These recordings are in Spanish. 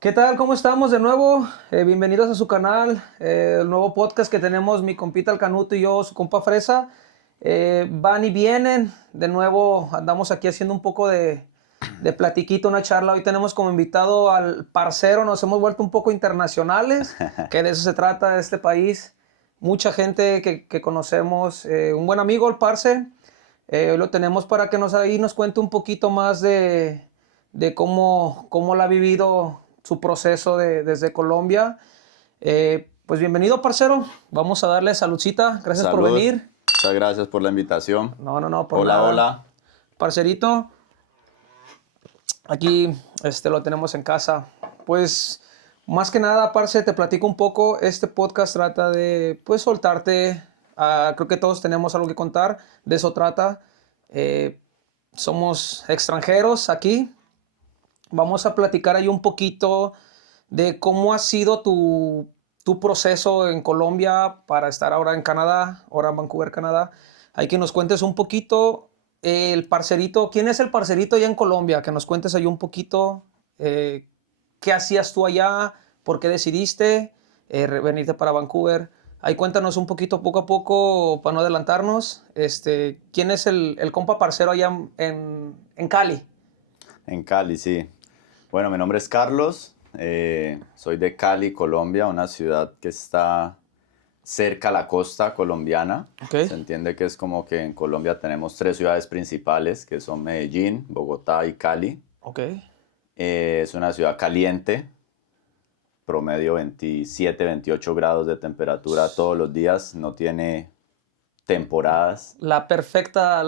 ¿Qué tal? ¿Cómo estamos de nuevo? Bienvenidos a su canal, el nuevo podcast que tenemos mi compita El Canuto y yo, su compa Fresa. Van y vienen, de nuevo andamos aquí haciendo un poco de platiquito, una charla. Hoy tenemos como invitado al parcero, nos hemos vuelto un poco internacionales, que de eso se trata de este país. Mucha gente que conocemos, un buen amigo el parce. Hoy lo tenemos para que nos cuente un poquito más de cómo la ha vivido su proceso desde Colombia. Pues bienvenido, parcero. Vamos a darle saludcita. Gracias por Salud, venir. muchas gracias por la invitación. No, por Hola, nada. hola. Parcerito, aquí lo tenemos en casa. Pues más que nada, parce, te platico un poco. Este podcast trata de, pues, soltarte. Creo que todos tenemos algo que contar. De eso trata. Eh, Somos extranjeros aquí. Vamos a platicar ahí un poquito de cómo ha sido tu proceso en Colombia para estar ahora en Canadá, ahora en Vancouver, Canadá. Hay que nos cuentes un poquito el parcerito. ¿Quién es el parcerito allá en Colombia? Que nos cuentes ahí un poquito eh, qué hacías tú allá, por qué decidiste venirte para Vancouver. Ahí cuéntanos un poquito poco a poco para no adelantarnos. ¿Quién es el compa parcero allá en Cali? En Cali, sí. Bueno, mi nombre es Carlos. Soy de Cali, Colombia, una ciudad que está cerca a la costa colombiana. Ok, Se entiende que es como que en Colombia tenemos tres ciudades principales, que son Medellín, Bogotá y Cali. ok. Es una ciudad caliente, promedio 27, 28 grados de temperatura todos los días. No tiene temporadas. La perfecta,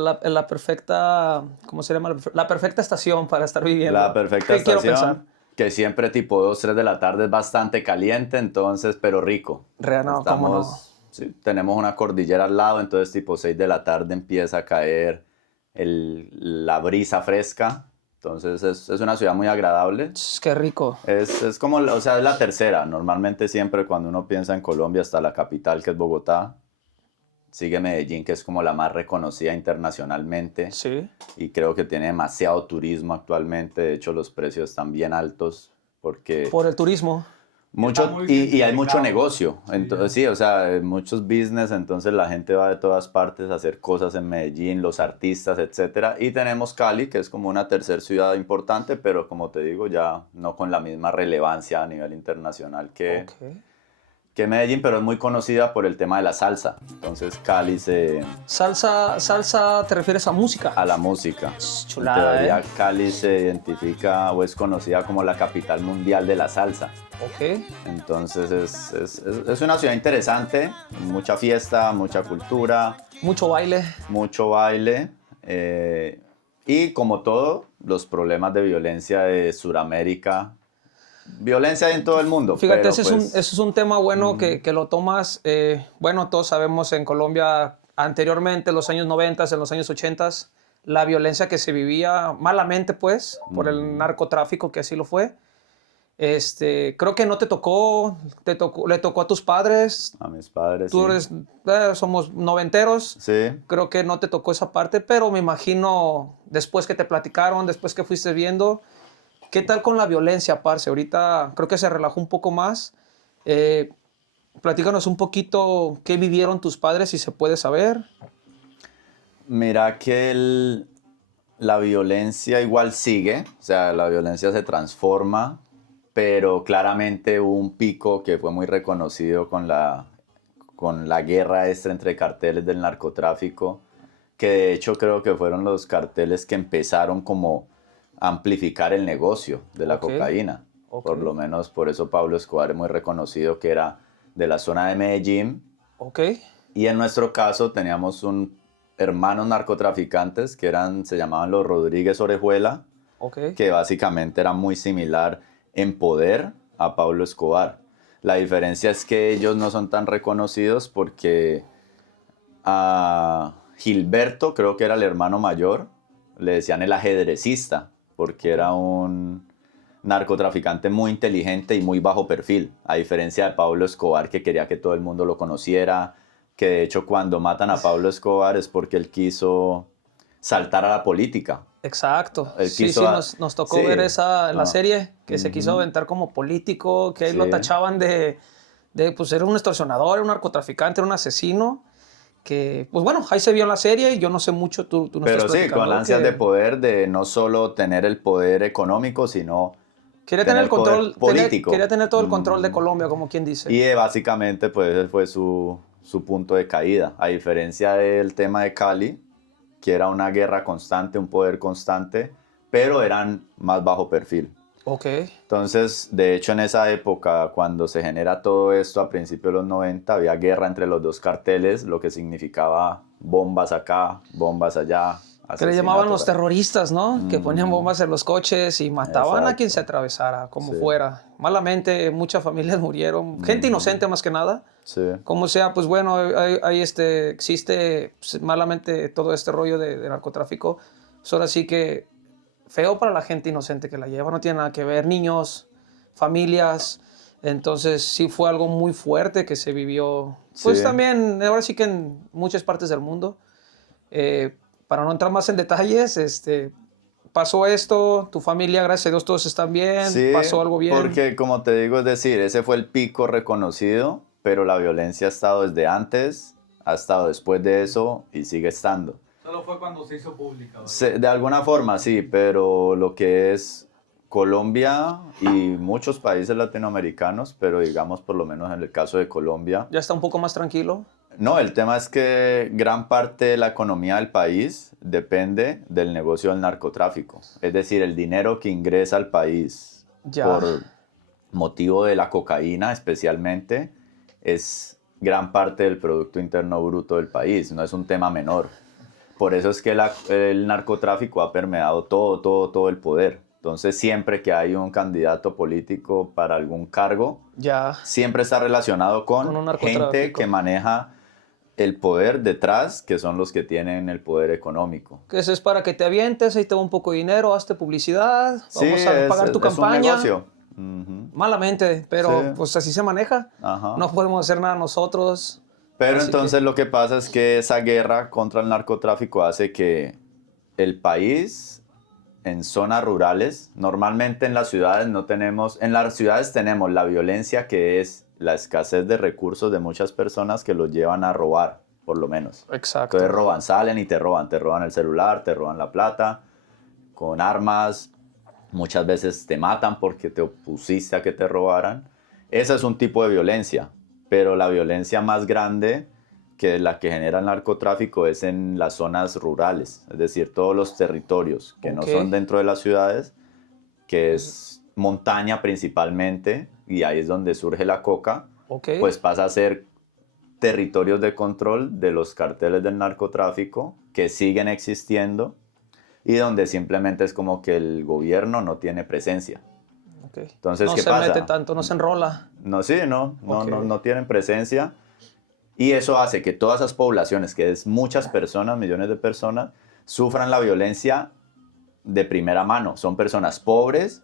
¿cómo se llama? La perfecta estación para estar La viviendo. perfecta ¿Qué quiero pensar? estación, que siempre tipo 2 3 de la tarde es bastante caliente, entonces, pero rico. No, cómo no. Sí, tenemos una cordillera al lado, entonces tipo 6 de la tarde empieza a caer la brisa fresca. Entonces es una ciudad muy agradable. Qué rico. Es como, o sea, es la tercera. Normalmente siempre cuando uno piensa en Colombia está la capital, que es Bogotá. Sigue Medellín, que es como la más reconocida internacionalmente Sí. y creo que tiene demasiado turismo actualmente. De hecho, los precios están bien altos porque Por el turismo. Está mucho muy y hay mucho gentrificado. negocio. Sí, Entonces, sí, o sea, muchos business, entonces la gente va de todas partes a hacer cosas en Medellín, los artistas, etcétera. Y tenemos Cali, que es como una tercera ciudad importante, pero como te digo, ya no con la misma relevancia a nivel internacional Ok. que Medellín, pero es muy conocida por el tema de la salsa. Entonces Cali se Salsa, ¿te refieres a música? a la música. En Chulada, teoría, ¿eh? Cali se identifica o es conocida como la capital mundial de la salsa. Ok. Entonces es una ciudad interesante, mucha fiesta, mucha cultura, Mucho baile. mucho baile y como todo, los problemas de violencia de Sudamérica. Violencia hay en todo el mundo, Fíjate, pero ese pues es un tema bueno que lo tomas. Bueno, todos sabemos en Colombia anteriormente, en los años 90, en los años 80, la violencia que se vivía malamente, pues, por el narcotráfico, que así lo fue. Creo que no le tocó a tus padres. a mis padres Tú sí. eres, somos noventeros. Sí, Creo que no te tocó esa parte, pero me imagino después que te platicaron, después que fuiste viendo. ¿Qué tal con la violencia, parce? Ahorita creo que se relajó un poco más. Eh, Platícanos un poquito qué vivieron tus padres, si se puede saber. mira que la violencia igual sigue, o sea, la violencia se transforma, pero claramente hubo un pico que fue muy reconocido con la guerra esta entre carteles del narcotráfico, que de hecho creo que fueron los carteles que empezaron como a amplificar el negocio de la Ok, cocaína. ok, Por lo menos por eso Pablo Escobar es muy reconocido que era de la zona de Medellín ok, y en nuestro caso teníamos hermanos narcotraficantes que se llamaban los Rodríguez Orejuela, ok. que básicamente era muy similar en poder a Pablo Escobar. La diferencia es que ellos no son tan reconocidos porque a Gilberto, creo que era el hermano mayor, le decían el ajedrecista, porque era un narcotraficante muy inteligente y muy bajo perfil, a diferencia de Pablo Escobar, que quería que todo el mundo lo conociera, que de hecho cuando matan a Pablo Escobar es porque él quiso saltar a la política. Exacto. Él Sí, quiso sí, a- nos tocó sí, ver esa en la ah, serie, que se quiso ujú, aventar como político, que ahí lo sí. tachaban pues era un extorsionador, era un narcotraficante, era un asesino, que, pues bueno, ahí se vio en la serie y yo no sé mucho, tú nos estás Pero sí, con platicando ansias de que poder, de no solo tener el poder económico, sino quería tener el tener poder control, quería político. tener todo el control de Ujú. Colombia, como quien dice. Y básicamente, pues ese fue su punto de caída. A diferencia del tema de Cali, que era una guerra constante, un poder constante, pero eran más bajo perfil. Ok. Entonces, de hecho, en esa época, cuando se genera todo esto a principios de los 90, había guerra entre los dos carteles, lo que significaba bombas acá, bombas allá, Que le llamaban asesinatos los acá. terroristas, ¿no? Que ponían Ujú, bombas en los coches y mataban a quien se exacto, atravesara, como sí. fuera. Malamente, muchas familias murieron, gente Ujú, inocente más que nada. sí, Como sea, pues bueno, existe pues, malamente todo este rollo de narcotráfico. Pues ahora sí que feo para la gente inocente que la lleva, no tiene nada que ver, niños, familias. Entonces sí fue algo muy fuerte que se vivió, sí. pues también, ahora sí que en muchas partes del mundo. Para no entrar más en detalles, pasó esto, tu familia, gracias a Dios, todos están bien, Sí, pasó algo bien. porque como te digo, es decir, ese fue el pico reconocido, pero la violencia ha estado desde antes, ha estado después de eso y sigue estando. Solo fue cuando se hizo pública, ¿verdad? De alguna forma sí, pero lo que es Colombia y muchos países latinoamericanos, pero digamos por lo menos en el caso de Colombia, Ya está un poco más tranquilo. no, el tema es que gran parte de la economía del país depende del negocio del narcotráfico. Es decir, el dinero que ingresa al país Ya, por motivo de la cocaína especialmente es gran parte del Producto Interno Bruto del país, no es un tema menor. Por eso es que el narcotráfico ha permeado todo el poder. Entonces, siempre que hay un candidato político para algún cargo, ya, siempre está relacionado con con un gente que narcotráfico. maneja el poder detrás, que son los que tienen el poder económico. Que eso es para que te avientes, ahí te va un poco de dinero, hazte publicidad, Sí, vamos a pagar tu es un campaña. negocio. Ujú. Malamente, Sí, pero pues así se maneja. ajá. No podemos hacer nada nosotros. Pero Así que, entonces lo que pasa es que esa guerra contra el narcotráfico hace que el país en zonas rurales, normalmente en las ciudades no tenemos, en las ciudades tenemos la violencia que es la escasez de recursos de muchas personas que los llevan a robar, por lo menos. Entonces exacto. roban, salen y te roban el celular, te roban la plata, con armas, muchas veces te matan porque te opusiste a que te robaran. Ese es un tipo de violencia, pero la violencia más grande que la que genera el narcotráfico es en las zonas rurales, es decir, todos los territorios que no Ok, son dentro de las ciudades, que es montaña principalmente, y ahí es donde surge la coca, ok. pues pasa a ser territorios de control de los carteles del narcotráfico que siguen existiendo y donde simplemente es como que el gobierno no tiene presencia. Ok. Entonces, No ¿qué se mete pasa? tanto, no se enrola. No, sí, Ok. no tienen presencia y eso hace que todas esas poblaciones, que es muchas personas, millones de personas, sufran la violencia de primera mano. Son personas pobres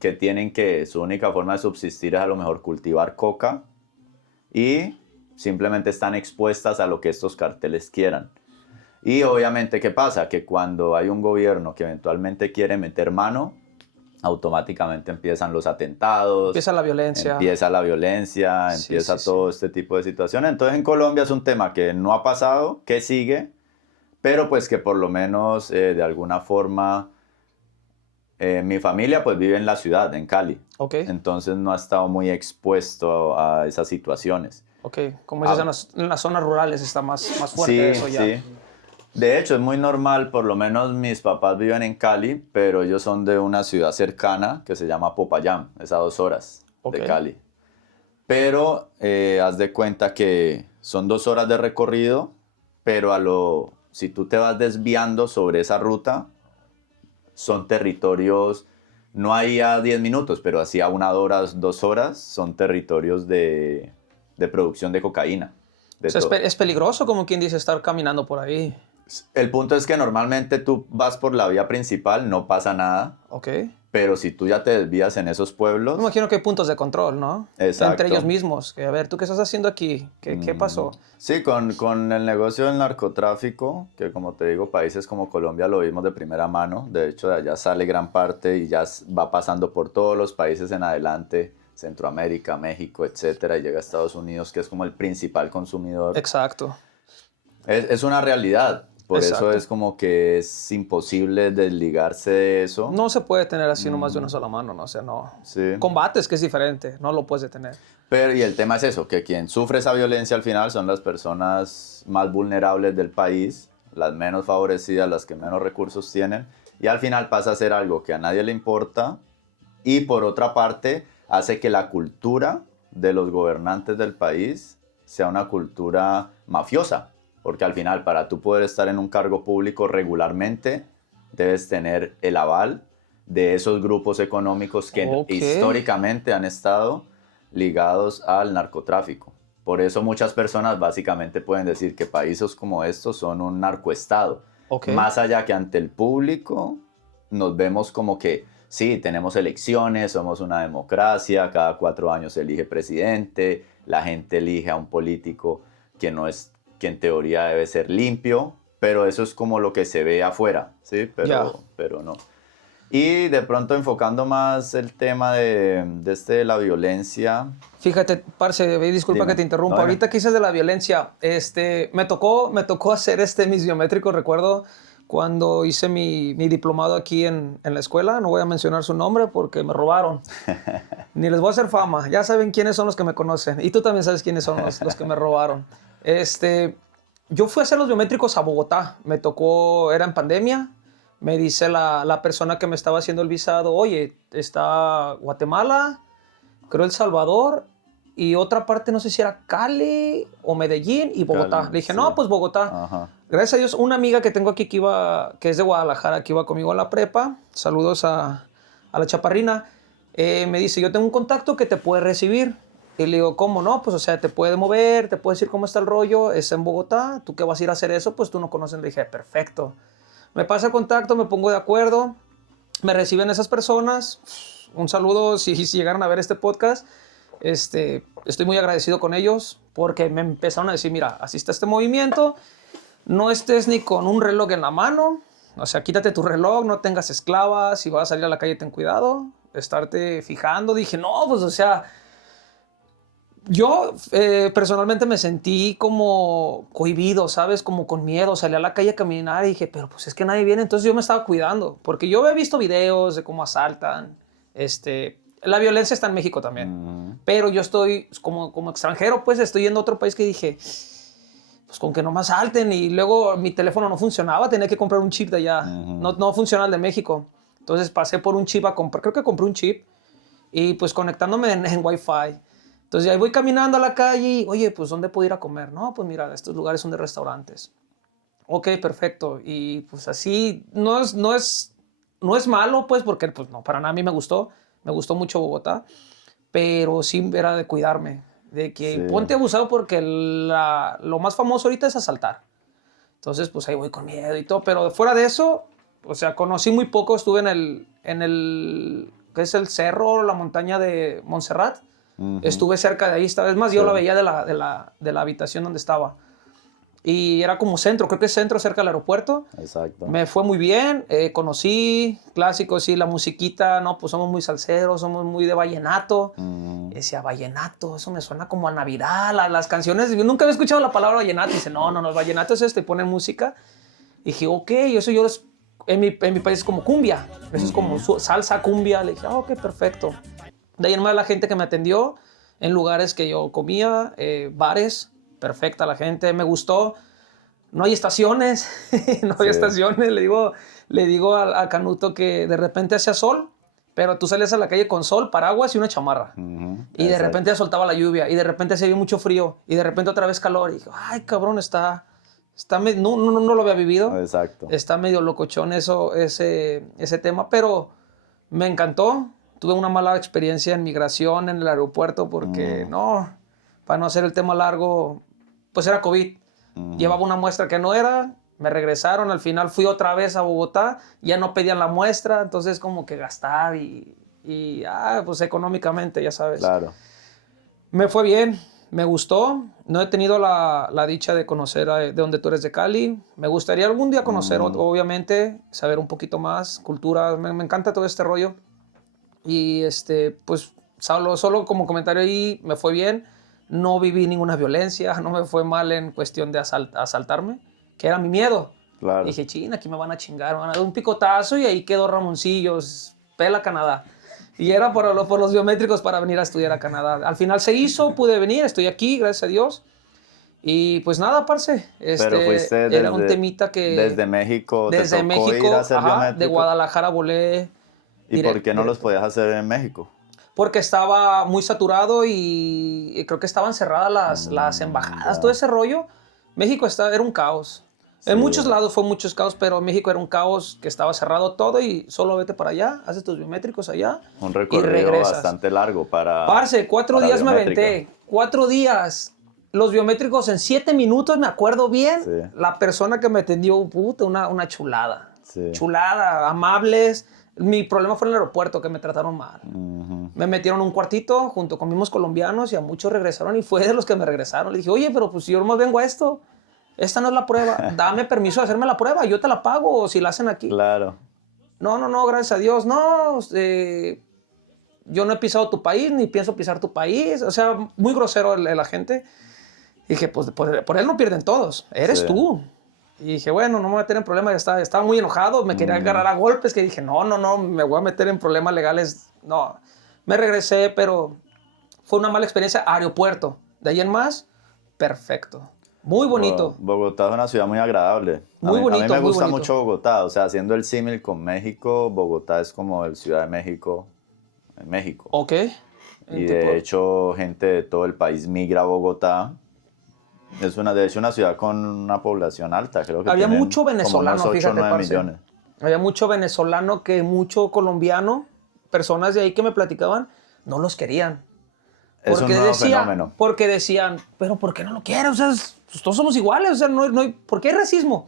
que tienen que, su única forma de subsistir es a lo mejor cultivar coca y simplemente están expuestas a lo que estos carteles quieran. Y obviamente, ¿qué pasa? Que cuando hay un gobierno que eventualmente quiere meter mano, automáticamente empiezan los atentados, Empieza la violencia. empieza la violencia, Sí, sí, empieza sí. todo este tipo de situaciones. Entonces en Colombia es un tema que no ha pasado, que sigue, pero pues que por lo menos de alguna forma mi familia pues vive en la ciudad, en Cali. Ok, Entonces no ha estado muy expuesto a esas situaciones. ok. Como dices, Ah, en las zonas rurales está más fuerte sí, eso ya. sí. De hecho, es muy normal, por lo menos mis papás viven en Cali, pero ellos son de una ciudad cercana que se llama Popayán, es a 2 horas Ok. de Cali. Pero haz de cuenta que son 2 horas de recorrido, pero si tú te vas desviando sobre esa ruta, son territorios, no ahí a 10 minutos, pero así a 1 hora, 2 horas, son territorios de producción de cocaína. O De sea, todo. es peligroso, como quien dice, estar caminando por ahí. El punto es que normalmente tú vas por la vía principal, no pasa nada, Ok. pero si tú ya te desvías en esos pueblos... Me imagino que hay puntos de control, ¿no? Exacto. Entre ellos mismos. Que, a ver, ¿tú qué estás haciendo aquí? ¿Qué pasó? Sí, con el negocio del narcotráfico, que como te digo, países como Colombia lo vimos de primera mano. De hecho, de allá sale gran parte y ya va pasando por todos los países en adelante, Centroamérica, México, etcétera, y llega a Estados Unidos, que es como el principal consumidor. Exacto. Es una realidad. Por Exacto. eso es como que es imposible desligarse de eso. No se puede tener así nomás de una sola mano, ¿no? O sea, no. Sí. Combates, que es diferente. No lo puedes detener. Pero, y el tema es eso, que quien sufre esa violencia al final son las personas más vulnerables del país, las menos favorecidas, las que menos recursos tienen, y al final pasa a ser algo que a nadie le importa, y por otra parte hace que la cultura de los gobernantes del país sea una cultura mafiosa, porque al final para tú poder estar en un cargo público regularmente debes tener el aval de esos grupos económicos que Ok. históricamente han estado ligados al narcotráfico. Por eso muchas personas básicamente pueden decir que países como estos son un narcoestado. Ok. Más allá que ante el público nos vemos como que sí, tenemos elecciones, somos una democracia, cada 4 años se elige presidente, la gente elige a un político que no es, que en teoría debe ser limpio, pero eso es como lo que se ve afuera, ¿sí? Ya. Pero no. Y de pronto enfocando más el tema de la violencia. Fíjate, parce, disculpa Dime. que te interrumpa. No, dime. Ahorita que dices de la violencia, me tocó hacer mis biométricos. Recuerdo cuando hice mi diplomado aquí en la escuela. No voy a mencionar su nombre porque me robaron. Ni les voy a hacer fama. Ya saben quiénes son los que me conocen. Y tú también sabes quiénes son los que me robaron. Yo fui a hacer los biométricos a Bogotá. Me tocó, era en pandemia. Me dice la persona que me estaba haciendo el visado, oye, está Guatemala, creo El Salvador y otra parte, no sé si era Cali o Medellín y Bogotá. Cali, Le dije, sí. no, pues Bogotá. Ajá. Gracias a Dios, una amiga que tengo aquí que es de Guadalajara, que iba conmigo a la prepa, saludos a la chaparrina, me dice, yo tengo un contacto que te puede recibir. Y le digo, ¿cómo no? Pues, o sea, te puede mover, te puede decir cómo está el rollo, es en Bogotá, tú que vas a ir a hacer eso, pues tú no conoces. Le dije, perfecto. Me pasa el contacto, me pongo de acuerdo, me reciben esas personas. Un saludo si llegaron a ver este podcast. Estoy muy agradecido con ellos porque me empezaron a decir, mira, así está este movimiento, no estés ni con un reloj en la mano, o sea, quítate tu reloj, no tengas esclavas, si vas a salir a la calle ten cuidado, estarte fijando. Dije, no, pues o sea, yo personalmente me sentí como cohibido, ¿sabes? Como con miedo. Salí a la calle a caminar y dije, pero pues es que nadie viene. Entonces yo me estaba cuidando, porque yo he visto videos de cómo asaltan. La violencia está en México también. Pero yo estoy como extranjero, pues estoy yendo a otro país que dije, pues con que no me asalten. Y luego mi teléfono no funcionaba, tenía que comprar un chip de allá. No funciona el de México. Entonces pasé por un chip a comprar, creo que compré un chip. Y pues conectándome en Wi-Fi. Entonces ahí voy caminando a la calle y, oye, pues ¿dónde puedo ir a comer? No, pues mira, estos lugares son de restaurantes. Ok, perfecto. Y pues así, no es malo, pues, porque pues no, para nada a mí me gustó mucho Bogotá, pero sí era de cuidarme, de que Sí. ponte abusado porque lo más famoso ahorita es asaltar. Entonces, pues ahí voy con miedo y todo, pero fuera de eso, o sea, conocí muy poco, estuve ¿qué es el cerro, la montaña de Montserrat? Estuve cerca de ahí, esta vez más, yo Sí. la veía de la habitación donde estaba. Y era como centro, creo que es centro cerca del aeropuerto. Exacto. Me fue muy bien, conocí clásicos, sí, la musiquita, no, pues somos muy salseros, somos muy de vallenato. Decía, vallenato, eso me suena como a Navidad, las canciones, yo nunca había escuchado la palabra vallenato. Dice, no, el vallenato es ponen música. Y dije, ok, eso yo en mi país es como cumbia, eso es como salsa, cumbia. Le dije, ok, perfecto. De ahí en más la gente que me atendió en lugares que yo comía, bares, perfecta la gente, me gustó. No hay estaciones, no hay Sí. estaciones. Le digo a Canuto que de repente hacía sol, pero tú salías a la calle con sol, paraguas y una chamarra. Y de Exacto. repente ya soltaba la lluvia, y de repente se veía mucho frío, y de repente otra vez calor. Y dije, ay, cabrón, no lo había vivido. Exacto. Está medio locochón ese tema, pero me encantó. Tuve una mala experiencia en migración en el aeropuerto porque para no hacer el tema largo, pues era COVID. Llevaba una muestra que no era, Me regresaron, al final fui otra vez a Bogotá, ya no pedían la muestra, entonces como que gastar pues económicamente, ya sabes. Claro. Me fue bien, me gustó. No he tenido la dicha de conocer de donde tú eres de Cali. Me gustaría algún día conocer, obviamente, saber un poquito más, cultura. Me encanta todo este rollo. Y pues solo como comentario ahí, me fue bien. No viví ninguna violencia, no me fue mal en cuestión de asaltarme, que era mi miedo. Claro. Dije, china, aquí me van a chingar, me van a dar un picotazo y ahí quedó Ramoncillo, pela Canadá. Y era por los biométricos para venir a estudiar a Canadá. Al final se hizo, pude venir, estoy aquí, gracias a Dios. Y pues nada, parce. Pero fuiste era un temita que... Desde México, Desde te tocó México, ir a hacer ajá, de biométrico. Guadalajara volé. ¿Y por qué no los podías hacer en México? Porque estaba muy saturado y creo que estaban cerradas las embajadas, ya. todo ese rollo. México era un caos. Sí. En muchos lados fue muchos caos, pero México era un caos que estaba cerrado todo y solo vete para allá, haces tus biométricos allá Un y recorrido regresas. bastante largo para... Parce, 4 para días me biométrica. aventé. 4 días. Los biométricos en 7 minutos, me acuerdo bien. Sí. La persona que me atendió, puta, una chulada. Sí. Chulada, amables. Mi problema fue en el aeropuerto, que me trataron mal. Ujú. Me metieron en un cuartito junto con mismos colombianos y a muchos regresaron y fue de los que me regresaron. Le dije, oye, pero pues yo no vengo a esto. Esta no es la prueba. Dame permiso de hacerme la prueba. Yo te la pago o si la hacen aquí. Claro. No, gracias a Dios. No, yo no he pisado tu país ni pienso pisar tu país. O sea, muy grosero el agente. Y dije, pues por él no pierden todos. Eres Sí. tú. Y dije, bueno, no me voy a meter en problemas. Estaba muy enojado. Me quería agarrar a golpes. Que dije, no, me voy a meter en problemas legales. No. Me regresé, pero fue una mala experiencia. Aeropuerto. De ahí en más, perfecto. Muy bonito. Bogotá es una ciudad muy agradable. Muy a mí bonito, me muy gusta bonito. mucho Bogotá. O sea, haciendo el símil con México, Bogotá es como el Ciudad de México en México. Ok. Y de hecho, gente de todo el país migra a Bogotá. Es de hecho, una ciudad con una población alta. Creo que Había tienen mucho venezolano, como unos 8 o fíjate, 9 parce. millones. Había mucho venezolano que mucho colombiano. Personas de ahí que me platicaban, no los querían. Es un nuevo fenómeno. Porque decían, pero ¿por qué no lo quieren? O sea, pues todos somos iguales. O sea, no hay, ¿por qué hay racismo?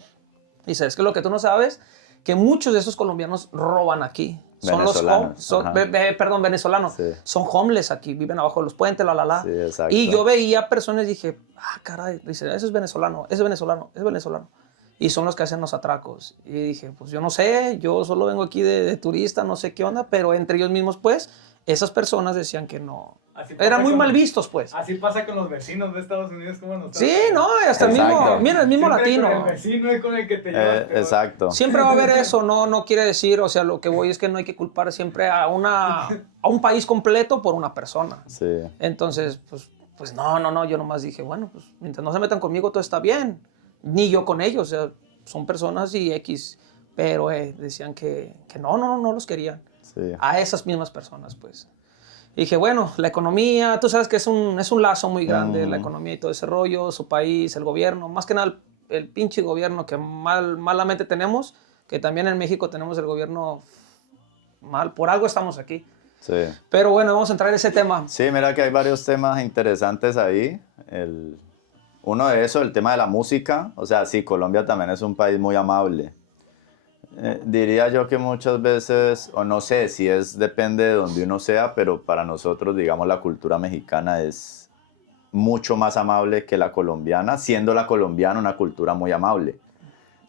Dice, es que lo que tú no sabes, que muchos de esos colombianos roban aquí. Son Venezolanos, ajá. perdón, venezolanos. Sí. Son homeless aquí, viven abajo de los puentes, Sí, exacto. Y yo veía personas y dije, caray, dice, eso es venezolano, ese es venezolano, es venezolano. Y son los que hacen los atracos. Y dije, pues yo no sé, yo solo vengo aquí de turista, no sé qué onda, pero entre ellos mismos, pues, esas personas decían que no. Eran muy mal vistos, pues. Así pasa con los vecinos de Estados Unidos, como nos Sí, no, hasta el Exacto. mismo, mira, el mismo Siempre latino. con el vecino es con el que te llevas peor. Exacto. Siempre va a haber eso, no quiere decir, o sea, lo que voy es que no hay que culpar siempre a un país completo por una persona. Sí. Entonces, pues no, yo nomás dije, bueno, pues mientras no se metan conmigo todo está bien, ni yo con ellos, o sea, son personas y X, pero decían que no los querían, Sí. a esas mismas personas, pues. Y dije, bueno, la economía, tú sabes que es un lazo muy grande, la economía y todo ese rollo, su país, el gobierno, más que nada el pinche gobierno que malamente tenemos, que también en México tenemos el gobierno mal, por algo estamos aquí. Sí. Pero bueno, vamos a entrar en ese tema. Sí, mira que hay varios temas interesantes ahí. Uno de esos, el tema de la música. O sea, sí, Colombia también es un país muy amable. Diría yo que muchas veces, o no sé si depende de donde uno sea, pero para nosotros, digamos, la cultura mexicana es mucho más amable que la colombiana, siendo la colombiana una cultura muy amable.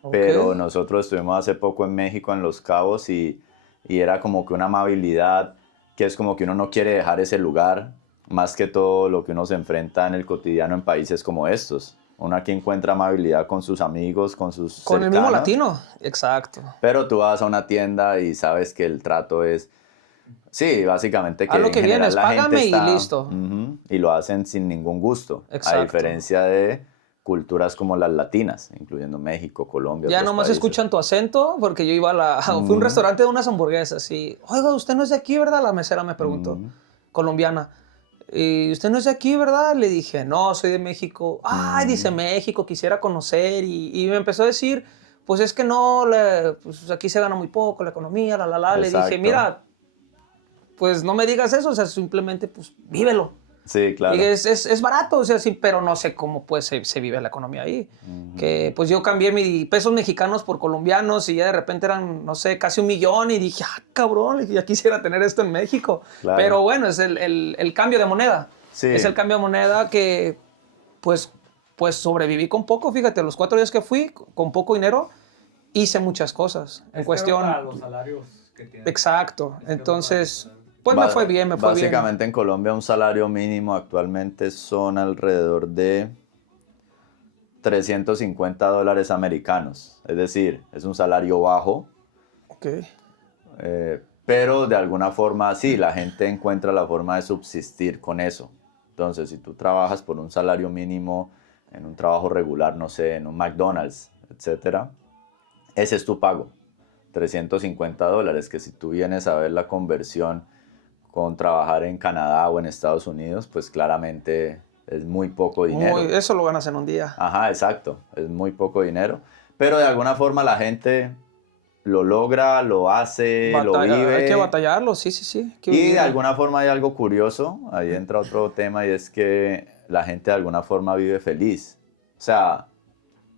Okay. Pero nosotros estuvimos hace poco en México, en Los Cabos, y era como que una amabilidad que es como que uno no quiere dejar ese lugar, más que todo lo que uno se enfrenta en el cotidiano en países como estos. Uno aquí encuentra amabilidad con sus amigos, con sus Con cercanos, el mismo latino, exacto. pero tú vas a una tienda y sabes que el trato es... Sí, básicamente que A lo en que general vienes, la págame gente está, y listo. Y lo hacen sin ningún gusto. Exacto. A diferencia de culturas como las latinas, incluyendo México, Colombia, Ya otros nomás países. escuchan tu acento, porque yo iba fui a un restaurante de unas hamburguesas y, oiga, usted no es de aquí, ¿verdad? La mesera me preguntó, colombiana. Y usted no es de aquí, ¿verdad? Le dije, no, soy de México. Ay, dice México, quisiera conocer. Y me empezó a decir, pues es que no, pues aquí se gana muy poco, la economía, Le dije, Exacto. mira, pues no me digas eso, o sea, simplemente, pues, vívelo. Sí, claro. Y es barato, o sea, sí, pero no sé cómo pues se vive la economía ahí. Que pues yo cambié mis pesos mexicanos por colombianos y ya de repente eran, no sé, casi 1,000,000 y dije, cabrón, ya quisiera tener esto en México. Claro. Pero bueno, es el cambio de moneda. Sí. Es el cambio de moneda que pues sobreviví con poco, fíjate, los 4 días que fui, con poco dinero, hice muchas cosas. En cuestión... Para los salarios que tienen. Exacto, entonces... Pues me fue bien, Básicamente en Colombia un salario mínimo actualmente son alrededor de $350 americanos. Es decir, es un salario bajo. Ok. Pero de alguna forma sí, la gente encuentra la forma de subsistir con eso. Entonces, si tú trabajas por un salario mínimo en un trabajo regular, no sé, en un McDonald's, etcétera, ese es tu pago. $350, que si tú vienes a ver la conversión con trabajar en Canadá o en Estados Unidos, pues claramente es muy poco dinero. Eso lo ganas en un día. Ajá, exacto, es muy poco dinero, pero de alguna forma la gente lo logra, lo hace, lo vive. Hay que batallarlo, sí. Y de alguna forma hay algo curioso, ahí entra otro tema y es que la gente de alguna forma vive feliz. O sea,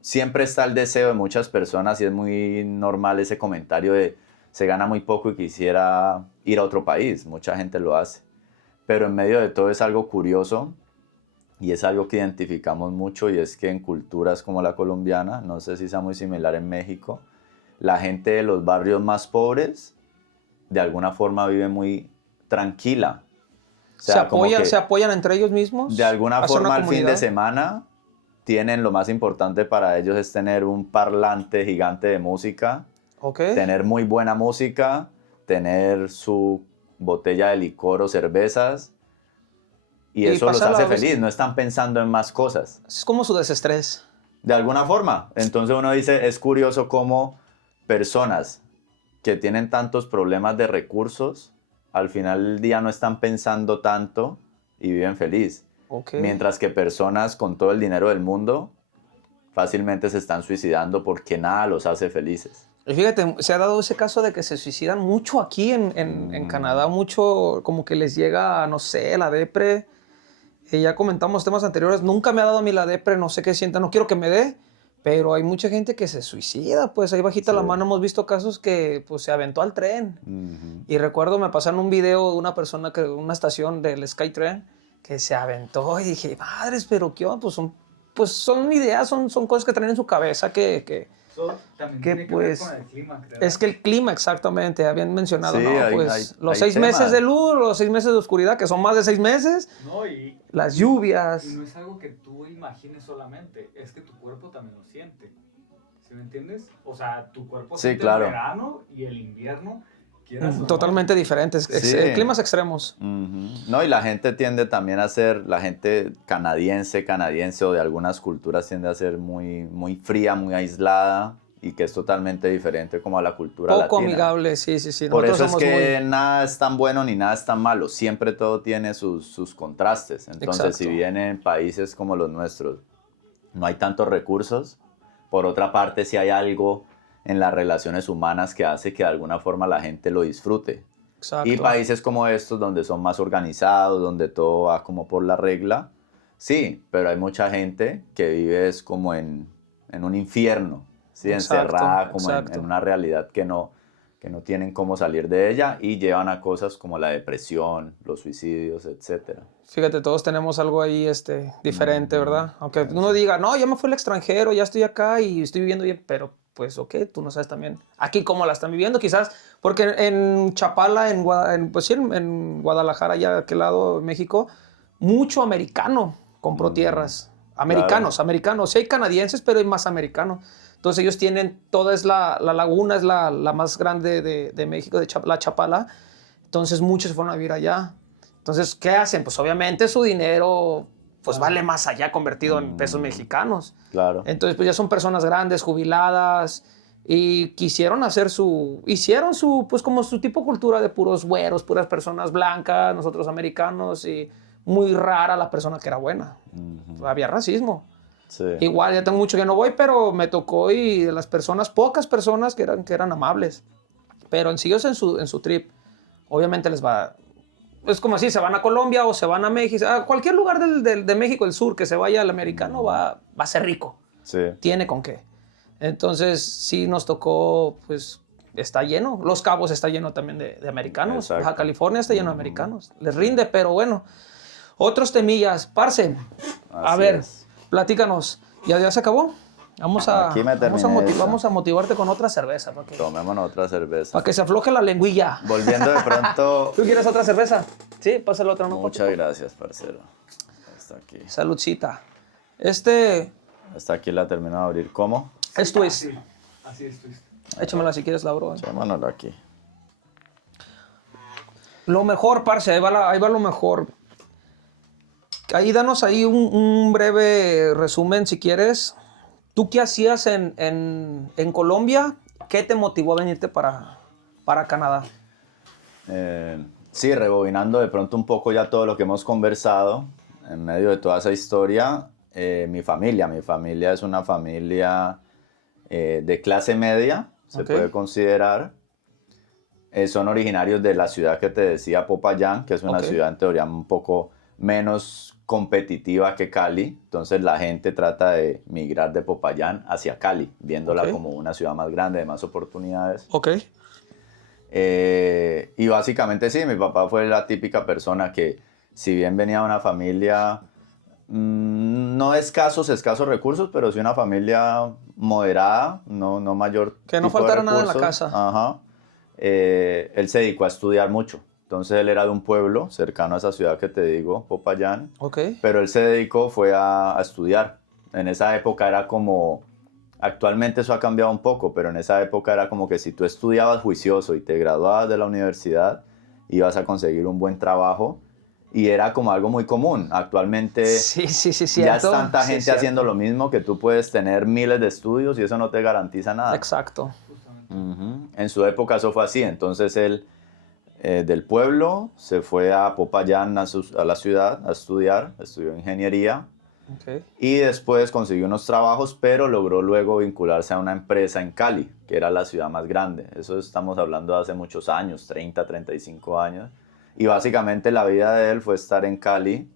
siempre está el deseo de muchas personas y es muy normal ese comentario de se gana muy poco y quisiera ir a otro país. Mucha gente lo hace. Pero en medio de todo es algo curioso y es algo que identificamos mucho y es que en culturas como la colombiana, no sé si sea muy similar en México, la gente de los barrios más pobres de alguna forma vive muy tranquila. O sea, se apoyan entre ellos mismos. De alguna forma al fin de semana tienen lo más importante para ellos es tener un parlante gigante de música, tener muy buena música, tener su botella de licor o cervezas y eso los hace feliz, no están pensando en más cosas. Es como su desestrés. De alguna forma. Entonces uno dice, es curioso cómo personas que tienen tantos problemas de recursos, al final del día no están pensando tanto y viven feliz. Mientras que personas con todo el dinero del mundo fácilmente se están suicidando porque nada los hace felices. Y fíjate, se ha dado ese caso de que se suicidan mucho aquí en Canadá, mucho como que les llega, no sé, la depre. Ya comentamos temas anteriores, nunca me ha dado a mí la depre, no sé qué sienta, no quiero que me dé, pero hay mucha gente que se suicida, pues ahí bajita la mano hemos visto casos que pues se aventó al tren. Y recuerdo, me pasaron un video de una persona, una estación del SkyTrain, que se aventó y dije, madres, pero qué onda, pues son ideas, son cosas que traen en su cabeza que también tiene que ver con el clima, creo. Es que el clima, exactamente, habían mencionado, sí, los 6 meses de luz, los 6 meses de oscuridad, que son más de 6 meses, las lluvias. Y no es algo que tú imagines solamente, es que tu cuerpo también lo siente, ¿sí me entiendes? O sea, tu cuerpo siente el verano y el invierno. Totalmente diferentes, climas extremos. No, y la gente tiende también a ser, la gente canadiense o de algunas culturas tiende a ser muy, muy fría, muy aislada y que es totalmente diferente como a la cultura latina. Poco amigable, sí. Por eso es que nada es tan bueno ni nada es tan malo, siempre todo tiene sus contrastes. Entonces, si bien en países como los nuestros no hay tantos recursos, por otra parte si hay algo en las relaciones humanas que hace que de alguna forma la gente lo disfrute. Exacto. Y países como estos, donde son más organizados, donde todo va como por la regla, sí, pero hay mucha gente que vive es como en un infierno, ¿sí? Encerrada como en una realidad que no tienen cómo salir de ella y llevan a cosas como la depresión, los suicidios, etc. Fíjate, todos tenemos algo ahí diferente, ¿verdad? Aunque uno diga, no, ya me fui al extranjero, ya estoy acá y estoy viviendo bien, pero pues tú no sabes también aquí cómo la están viviendo, quizás, porque en Chapala, en Guadalajara, allá de aquel lado de México, mucho americano compró tierras, americanos, sí hay canadienses, pero hay más americanos. Entonces ellos tienen, toda la laguna es la más grande de México, la Chapala, entonces muchos se fueron a vivir allá. Entonces, ¿qué hacen? Pues obviamente su dinero pues vale más allá convertido en pesos mexicanos. Claro. Entonces, pues ya son personas grandes, jubiladas, y hicieron pues como su tipo de cultura de puros güeros, puras personas blancas, nosotros americanos, y muy rara la persona que era buena. Había racismo. Sí. Igual, ya tengo mucho que no voy, pero me tocó y de las personas, pocas personas que eran amables. Pero en sí, en su trip, obviamente les va es como así, se van a Colombia o se van a México, a cualquier lugar de México, del sur, que se vaya al americano, va a ser rico. Sí. Tiene con qué. Entonces, sí nos tocó, pues, está lleno. Los Cabos está lleno también de americanos. Exacto. Baja California está lleno de americanos. Les rinde, pero bueno. Otros temillas. Parce, a Así ver, es. platícanos. ¿Ya se acabó? Vamos a, Aquí me vamos, terminé esta. vamos a motivarte con otra cerveza. Tomémonos otra cerveza. Para que se afloje la lengüilla. Volviendo de pronto... ¿Tú quieres otra cerveza? Sí, pásale otra. ¿No? Muchas gracias, parcero. Hasta aquí. Saludcita. Hasta aquí la termino de abrir. ¿Cómo? Es twist. Así es, twist. Échamela si quieres, la bro. Echémonosla aquí. Lo mejor, parce, ahí va lo mejor. Ahí danos ahí un breve resumen, si quieres. ¿Tú qué hacías en Colombia? ¿Qué te motivó a venirte para Canadá? Sí, rebobinando de pronto un poco ya todo lo que hemos conversado, en medio de toda esa historia, mi familia es una familia de clase media, se Okay. puede considerar. Son originarios de la ciudad que te decía, Popayán, que es una Okay. ciudad en teoría un poco menos competitiva que Cali. Entonces la gente trata de migrar de Popayán hacia Cali, viéndola Okay. como una ciudad más grande, de más oportunidades. Ok. Y básicamente sí, mi papá fue la típica persona que, si bien venía de una familia no escasos recursos, pero sí una familia moderada, no mayor Que no tipo de faltara nada en la recursos. casa. Ajá. Él se dedicó a estudiar mucho. Entonces él era de un pueblo cercano a esa ciudad que te digo, Popayán. Ok. Pero él se dedicó fue a estudiar. En esa época era como... Actualmente eso ha cambiado un poco, pero en esa época era como que si tú estudiabas juicioso y te graduabas de la universidad, ibas a conseguir un buen trabajo y era como algo muy común. Actualmente Sí, ya cierto. es tanta Sí, gente cierto. haciendo lo mismo que tú puedes tener miles de estudios y eso no te garantiza nada. Exacto. Ujú. En su época eso fue así, entonces él del pueblo se fue a Popayán, a la ciudad, a estudiar, estudió ingeniería. Okay. Y después consiguió unos trabajos, pero logró luego vincularse a una empresa en Cali, que era la ciudad más grande. Eso estamos hablando de hace muchos años, 30, 35 años. Y básicamente la vida de él fue estar en Cali,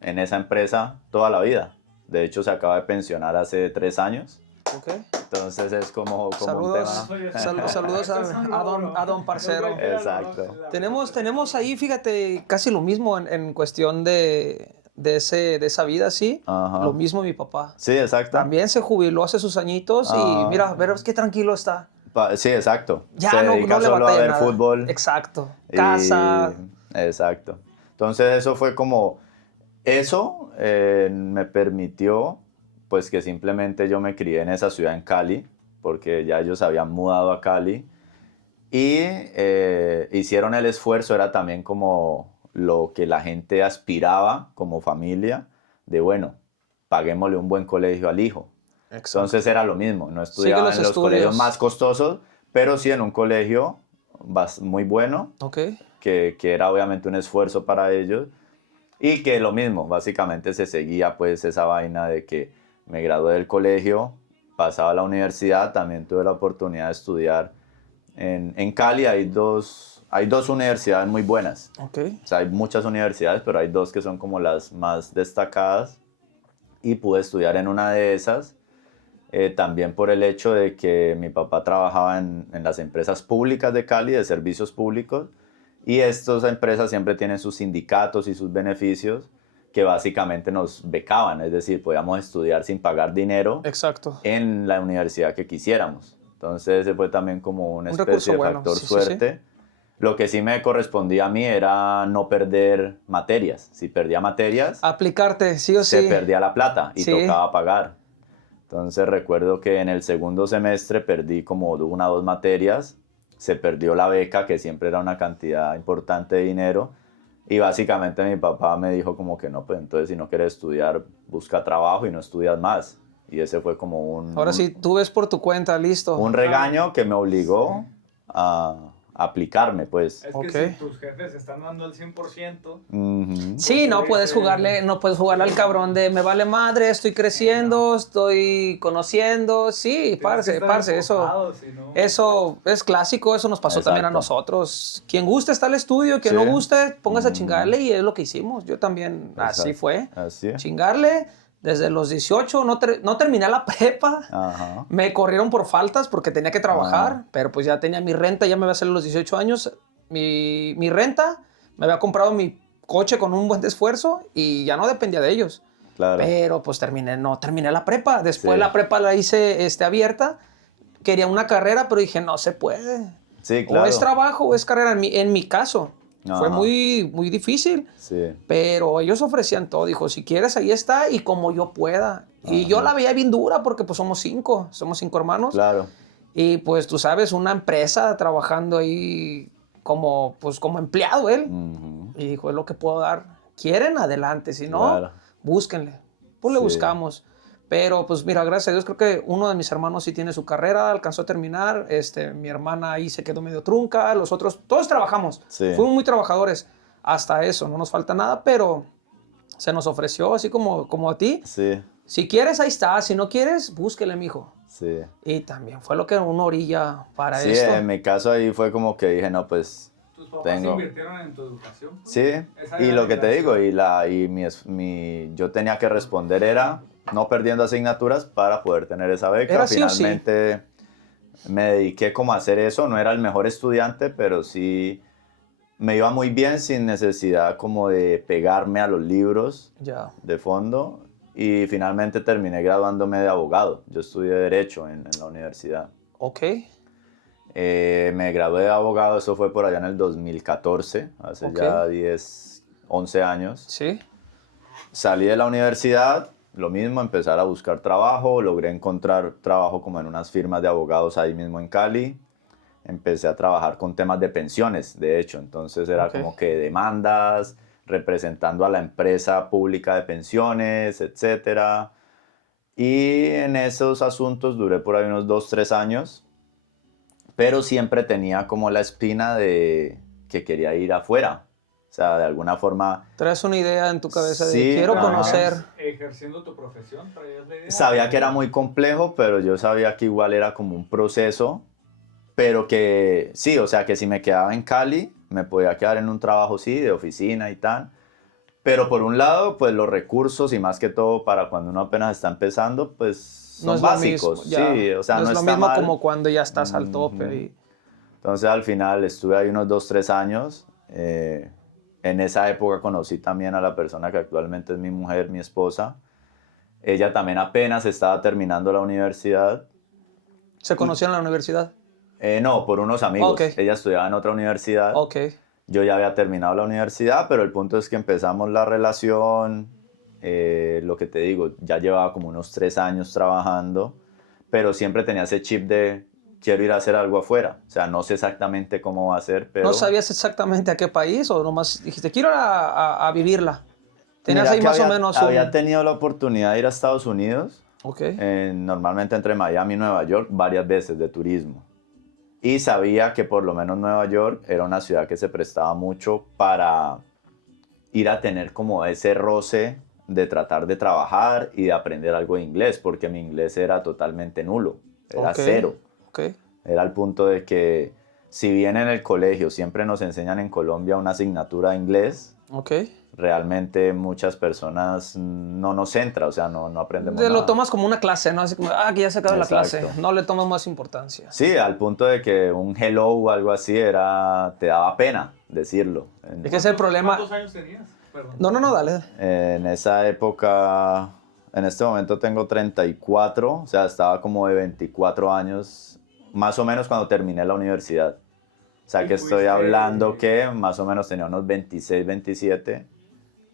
en esa empresa, toda la vida. De hecho, se acaba de pensionar hace 3 años. Okay. Entonces es como un Saludos, tema... saludos a don Parcero. Exacto. Tenemos ahí, fíjate, casi lo mismo en cuestión de esa vida, sí. Ajá. Lo mismo mi papá. Sí, exacto. También se jubiló hace sus añitos y mira, ver qué tranquilo está. Sí, exacto. Ya se no dedica le solo a batalla ver nada. fútbol. Exacto. Y- Casa. Exacto. Entonces eso fue como... Eso me permitió pues que simplemente yo me crié en esa ciudad en Cali, porque ya ellos habían mudado a Cali y hicieron el esfuerzo, era también como lo que la gente aspiraba como familia, de bueno, paguémosle un buen colegio al hijo. Exacto. Entonces era lo mismo, no Sigue estudiaban los en los estudios. colegios más costosos, pero sí en un colegio muy bueno, Ok. que era obviamente un esfuerzo para ellos. Y que lo mismo, básicamente se seguía pues esa vaina de que me gradué del colegio, pasaba a la universidad, también tuve la oportunidad de estudiar en Cali. Hay dos universidades muy buenas. Ok. O sea, hay muchas universidades, pero hay dos que son como las más destacadas. Y pude estudiar en una de esas, también por el hecho de que mi papá trabajaba en las empresas públicas de Cali, de servicios públicos. Y estas empresas siempre tienen sus sindicatos y sus beneficios que básicamente nos becaban, es decir, podíamos estudiar sin pagar dinero Exacto. en la universidad que quisiéramos. Entonces ese fue también como una Un especie recurso de bueno, factor sí, sí, suerte. Lo que sí me correspondía a mí era no perder materias. Si perdía materias, Aplicarte, sí o se sí. perdía la plata y Sí. tocaba pagar. Entonces recuerdo que en el segundo semestre perdí como 1 o 2 materias, se perdió la beca, que siempre era una cantidad importante de dinero, y básicamente mi papá me dijo como que no, pues entonces si no quieres estudiar, busca trabajo y no estudias más. Y ese fue como Ahora sí, tú ves por tu cuenta, listo. un regaño que me obligó a aplicarme, pues. Es que si tus jefes están dando el 100%... Sí, no puedes jugarle al cabrón de me vale madre, estoy creciendo, estoy conociendo. Sí, parce, eso es clásico, eso nos pasó también a nosotros. Quien guste está al estudio, quien no guste, póngase a chingarle y es lo que hicimos. Yo también, así fue. Así es. Chingarle. Desde los 18 no terminé la prepa. Ajá. Me corrieron por faltas porque tenía que trabajar, pero pues ya tenía mi renta, ya me había salido a los 18 años. Mi renta, me había comprado mi coche con un buen esfuerzo y ya no dependía de ellos. Claro. Pero pues no terminé la prepa. Después la prepa la hice abierta. Quería una carrera, pero dije, no se puede. Sí, claro. O es trabajo o es carrera en mi caso. Fue muy, muy difícil, pero ellos ofrecían todo. Dijo, si quieres, ahí está y como yo pueda. Y yo la veía bien dura porque pues somos cinco hermanos. Claro. Y pues tú sabes, una empresa trabajando ahí como empleado él. Y dijo, es lo que puedo dar. ¿Quieren? Adelante. Si no, búsquenle. Pues le buscamos. Pero pues mira, gracias a Dios, creo que uno de mis hermanos sí tiene su carrera, alcanzó a terminar. Mi hermana ahí se quedó medio trunca. Los otros, todos trabajamos. Fuimos muy trabajadores. Hasta eso, no nos falta nada, pero se nos ofreció así como a ti. Sí. Si quieres, ahí está. Si no quieres, búsquele, mijo. Sí. Y también fue lo que una orilla para esto. Sí, en mi caso ahí fue como que dije, no, pues ¿Tus papás invirtieron en tu educación? Sí, y lo que te digo, yo tenía que responder era no perdiendo asignaturas para poder tener esa beca. Era Finalmente me dediqué como a hacer eso, no era el mejor estudiante, pero sí me iba muy bien sin necesidad como de pegarme a los libros de fondo y finalmente terminé graduándome de abogado. Yo estudié Derecho en la universidad. Ok. Me gradué de abogado, eso fue por allá en el 2014, hace ya 10, 11 años. Sí. Salí de la universidad, lo mismo, empezar a buscar trabajo, logré encontrar trabajo como en unas firmas de abogados ahí mismo en Cali. Empecé a trabajar con temas de pensiones, de hecho, entonces era como que demandas, representando a la empresa pública de pensiones, etc. Y en esos asuntos duré por ahí unos 2, 3 años. Pero siempre tenía como la espina de que quería ir afuera. O sea, de alguna forma... ¿Traes una idea en tu cabeza de quiero conocer? ¿Ejerciendo tu profesión? ¿Traías la idea? Sabía que era muy complejo, pero yo sabía que igual era como un proceso. Pero que sí, o sea, que si me quedaba en Cali, me podía quedar en un trabajo, sí, de oficina y tal. Pero por un lado, pues los recursos y más que todo para cuando uno apenas está empezando, pues son no básicos. Sí, o sea, no es lo mismo como cuando ya estás al tope. Entonces al final estuve ahí unos 2, 3 años. En esa época conocí también a la persona que actualmente es mi mujer, mi esposa. Ella también apenas estaba terminando la universidad. ¿Se conocieron en la universidad? No, por unos amigos. Ella estudiaba en otra universidad. Yo ya había terminado la universidad, pero el punto es que empezamos la relación. Lo que te digo, ya llevaba como unos 3 años trabajando, pero siempre tenía ese chip de quiero ir a hacer algo afuera. O sea, no sé exactamente cómo va a ser, pero... ¿No sabías exactamente a qué país o nomás dijiste quiero ir a vivirla? ¿Tenías Mira, ahí más o menos había tenido la oportunidad de ir a Estados Unidos, normalmente entre Miami y Nueva York, varias veces de turismo. Y sabía que por lo menos Nueva York era una ciudad que se prestaba mucho para ir a tener como ese roce de tratar de trabajar y de aprender algo de inglés, porque mi inglés era totalmente nulo, era cero. Era al punto de que si bien en el colegio siempre nos enseñan en Colombia una asignatura de inglés, realmente muchas personas no nos entra, o sea, no aprendemos nada. Lo tomas como una clase, ¿no? Así como, que ya se acabó la clase, no le tomas más importancia. Sí, al punto de que un hello o algo así te daba pena decirlo. Es que ese es el problema. ¿Cuántos años tenías? Perdón. No, dale. En esa época, en este momento tengo 34, o sea, estaba como de 24 años, más o menos cuando terminé la universidad. O sea, que estoy hablando que más o menos tenía unos 26, 27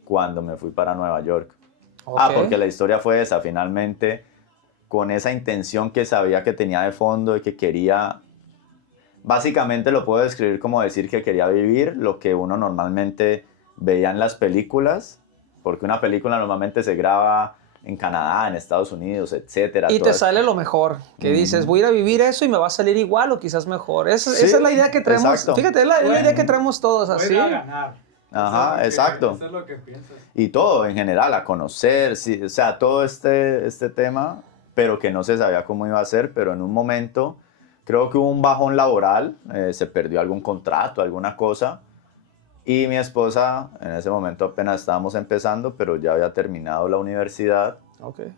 cuando me fui para Nueva York. Porque la historia fue esa, finalmente, con esa intención que sabía que tenía de fondo y que quería, básicamente lo puedo describir como decir que quería vivir lo que uno normalmente veía en las películas, porque una película normalmente se graba en Canadá, en Estados Unidos, etcétera. Y te sale lo mejor, que dices, voy a ir a vivir eso y me va a salir igual o quizás mejor. Esa es la idea que traemos. Exacto. Fíjate, es la idea que traemos todos así. Voy a ganar. Ajá, exacto. Eso es lo que piensas. Y todo en general, a conocer, sí, o sea, todo este tema, pero que no se sabía cómo iba a ser, pero en un momento creo que hubo un bajón laboral, se perdió algún contrato, alguna cosa, y mi esposa, en ese momento apenas estábamos empezando, pero ya había terminado la universidad, Okay.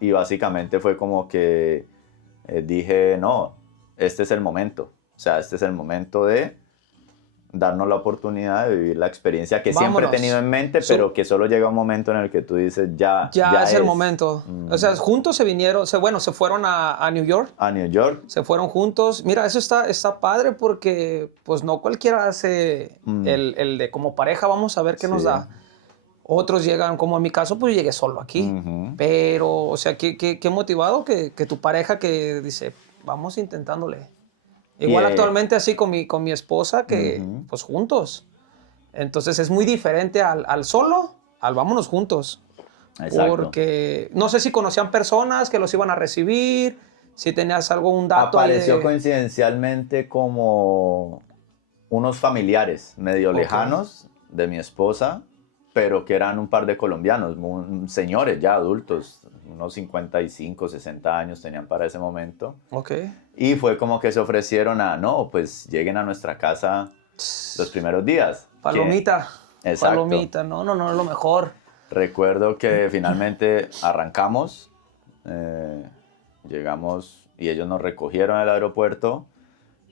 y básicamente fue como que dije, no, este es el momento, o sea, este es el momento de darnos la oportunidad de vivir la experiencia que siempre he tenido en mente, pero que solo llega un momento en el que tú dices, ya es el momento. O sea, juntos se vinieron, se fueron a New York. A New York. Se fueron juntos. Mira, eso está padre porque pues no cualquiera hace el de como pareja, vamos a ver qué nos da. Otros llegan, como en mi caso, pues llegué solo aquí. Pero, o sea, qué motivado que tu pareja que dice, vamos intentándole. Igual actualmente así con mi esposa, que pues juntos. Entonces es muy diferente al solo, al vámonos juntos. Exacto. Porque no sé si conocían personas que los iban a recibir, si tenías algún dato. Apareció coincidencialmente como unos familiares medio lejanos de mi esposa, pero que eran un par de colombianos, señores ya adultos, unos 55, 60 años tenían para ese momento. Y fue como que se ofrecieron no, pues lleguen a nuestra casa los primeros días. Palomita. Exacto. Palomita, no, es lo mejor. Recuerdo que finalmente arrancamos, llegamos y ellos nos recogieron en el aeropuerto,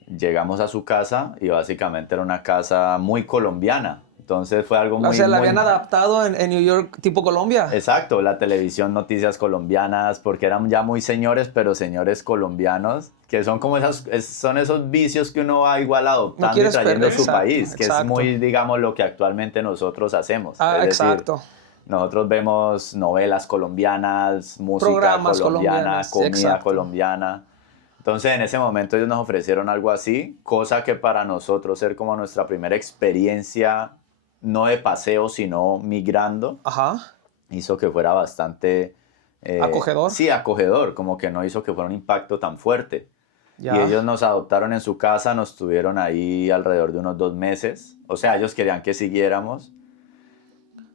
llegamos a su casa y básicamente era una casa muy colombiana. Entonces fue algo muy... O sea, la habían adaptado en New York tipo Colombia. Exacto, la televisión, noticias colombianas, porque eran ya muy señores, pero señores colombianos, que son como son esos vicios que uno va igual adoptando y trayendo a su país, que es muy, digamos, lo que actualmente nosotros hacemos. Exacto. Decir, nosotros vemos novelas colombianas, música programas colombiana, comida colombiana. Entonces, en ese momento ellos nos ofrecieron algo así, cosa que para nosotros ser como nuestra primera experiencia, no de paseo, sino migrando, hizo que fuera bastante... ¿acogedor? Sí, acogedor, como que no hizo que fuera un impacto tan fuerte. Y ellos nos adoptaron en su casa, nos tuvieron ahí alrededor de unos 2 meses. O sea, ellos querían que siguiéramos.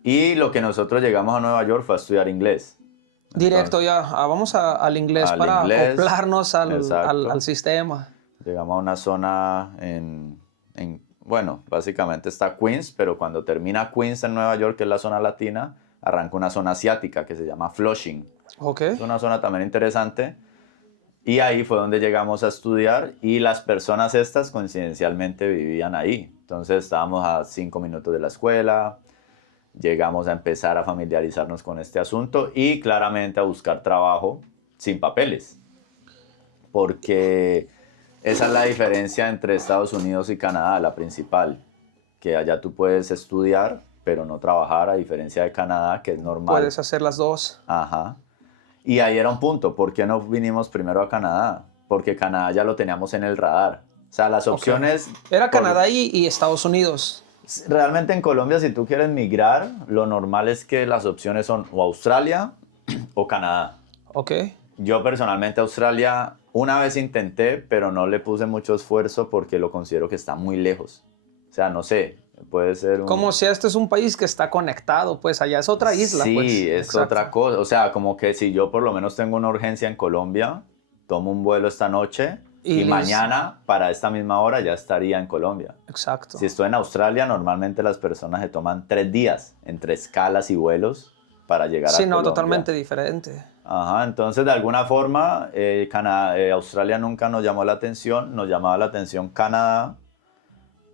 Y lo que nosotros llegamos a Nueva York fue a estudiar inglés. Directo. Entonces, vamos al inglés para acoplarnos al sistema. Llegamos a una zona bueno, básicamente está Queens, pero cuando termina Queens en Nueva York, que es la zona latina, arranca una zona asiática que se llama Flushing. Es una zona también interesante. Y ahí fue donde llegamos a estudiar y las personas estas coincidencialmente vivían ahí. Entonces estábamos a 5 minutos de la escuela, llegamos a empezar a familiarizarnos con este asunto y claramente a buscar trabajo sin papeles. Porque esa es la diferencia entre Estados Unidos y Canadá, la principal. Que allá tú puedes estudiar, pero no trabajar, a diferencia de Canadá, que es normal. Puedes hacer las dos. Ajá. Y ahí era un punto. ¿Por qué no vinimos primero a Canadá? Porque Canadá ya lo teníamos en el radar. O sea, las opciones... Era Canadá y Estados Unidos. Realmente en Colombia, si tú quieres migrar, lo normal es que las opciones son o Australia o Canadá. Yo personalmente Australia una vez intenté, pero no le puse mucho esfuerzo porque lo considero que está muy lejos. O sea, no sé, puede ser como si este es un país que está conectado, pues allá es otra isla. Sí, pues. Es otra cosa. O sea, como que si yo por lo menos tengo una urgencia en Colombia, tomo un vuelo esta noche y mañana para esta misma hora ya estaría en Colombia. Exacto. Si estoy en Australia, normalmente las personas se toman 3 días entre escalas y vuelos para llegar a Colombia. Sí, no, totalmente diferente. Ajá, entonces de alguna forma Australia nunca nos llamó la atención, nos llamaba la atención Canadá,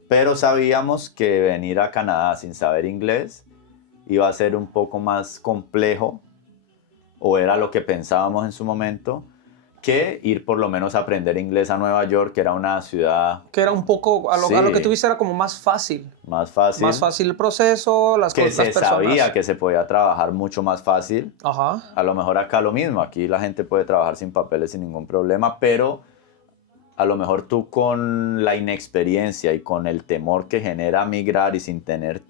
pero sabíamos que venir a Canadá sin saber inglés iba a ser un poco más complejo, o era lo que pensábamos en su momento, que ir por lo menos a aprender inglés a Nueva York, que era una ciudad... Que era un poco, a lo que tuviste era como más fácil. Más fácil. Más fácil el proceso, las cosas. Que se sabía que se podía trabajar mucho más fácil. A lo mejor acá lo mismo, aquí la gente puede trabajar sin papeles sin ningún problema, pero a lo mejor tú con la inexperiencia y con el temor que genera migrar y sin tener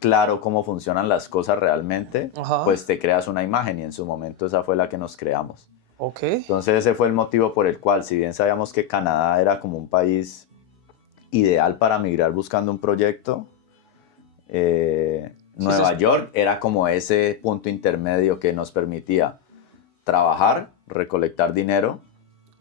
claro cómo funcionan las cosas realmente, Ajá. pues te creas una imagen y en su momento esa fue la que nos creamos. Ok. Entonces ese fue el motivo por el cual, si bien sabíamos que Canadá era como un país ideal para migrar buscando un proyecto, Nueva York era como ese punto intermedio que nos permitía trabajar, recolectar dinero,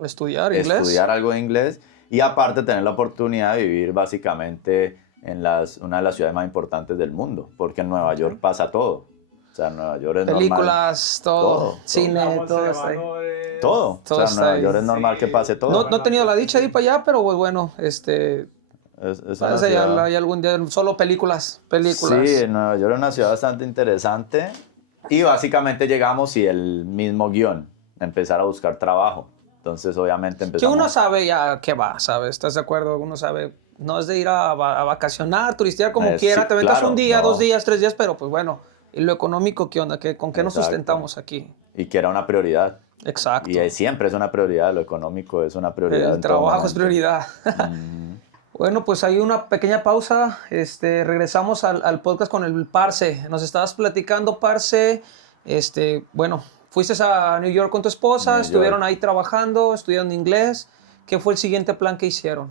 Estudiar inglés. estudiar algo de inglés y aparte tener la oportunidad de vivir básicamente en una de las ciudades más importantes del mundo, porque en Nueva York pasa todo. O sea, en Nueva York es Películas, todo, Todo. cine, todo está ahí. normal. Todo. Todo O sea, en está Nueva ahí. York es normal que pase todo. No he tenido la dicha de ir para allá, pero pues, bueno, Es una parece ciudad... hay algún día, solo películas. Sí, en Nueva York es una ciudad bastante interesante. Y básicamente llegamos y el mismo guión, empezar a buscar trabajo. Entonces, obviamente, Que empezamos... uno sabe ya qué va, ¿sabes? ¿Estás de acuerdo? Uno sabe, no es de ir a vacacionar, turistear como quiera, sí, te aventas claro, un día, no. 2 días, 3 días, pero pues bueno, ¿y lo económico qué onda? ¿Con qué nos Exacto. sustentamos aquí? Y que era una prioridad. Exacto. Y siempre es una prioridad, lo económico es una prioridad. El en todo trabajo es momento. prioridad. Bueno, pues hay una pequeña pausa. Regresamos al podcast con el Parce. Nos estabas platicando, Parce. Bueno, fuiste a New York con tu esposa, New estuvieron York. ahí trabajando, estudiando inglés. ¿Qué fue el siguiente plan que hicieron?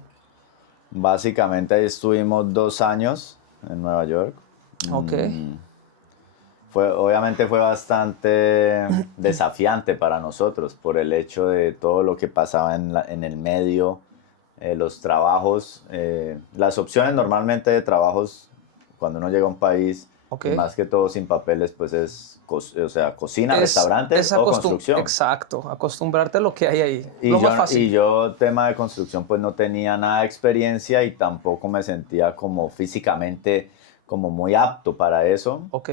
Básicamente ahí estuvimos 2 años en Nueva York. Ok. Obviamente fue bastante desafiante para nosotros por el hecho de todo lo que pasaba en el medio, los trabajos, las opciones normalmente de trabajos cuando uno llega a un país, Ok. y más que todo sin papeles, pues es cocina, Es restaurantes o construcción. Exacto, acostumbrarte a lo que hay ahí. Y Lo yo, más fácil. y yo, tema de construcción, pues no tenía nada de experiencia y tampoco me sentía como físicamente como muy apto para eso. Ok,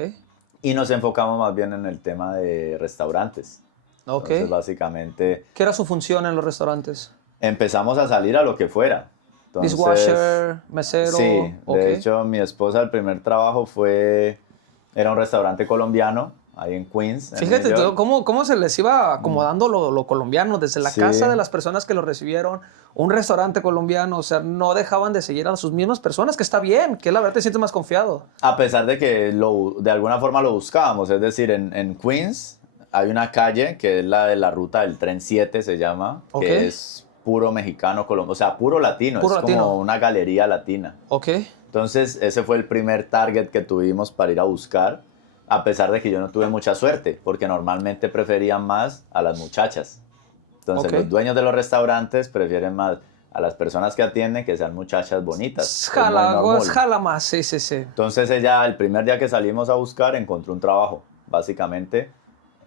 Y nos enfocamos más bien en el tema de restaurantes. ok. Entonces, básicamente, ¿Qué era su función en los restaurantes? empezamos a salir a lo que fuera. Entonces, Dishwasher, mesero. sí, ok. de hecho, mi esposa, el primer trabajo era un restaurante colombiano, ahí en Queens. en Fíjate New York. cómo se les iba acomodando lo colombiano, desde la Sí. casa de las personas que lo recibieron, un restaurante colombiano, o sea, no dejaban de seguir a sus mismas personas, que está bien, que la verdad te sientes más confiado. A pesar de que de alguna forma lo buscábamos, es decir, en Queens hay una calle que es la de la ruta del Tren 7, se llama, Ok. que es puro mexicano, o sea, puro latino, Puro es latino. como una galería latina. Ok, Entonces, ese fue el primer target que tuvimos para ir a buscar, a pesar de que yo no tuve mucha suerte, porque normalmente preferían más a las muchachas. Entonces, Ok. los dueños de los restaurantes prefieren más a las personas que atienden que sean muchachas bonitas. Es muy normal. jala más, sí, sí, sí. Entonces ella, el primer día que salimos a buscar, encontró un trabajo, básicamente,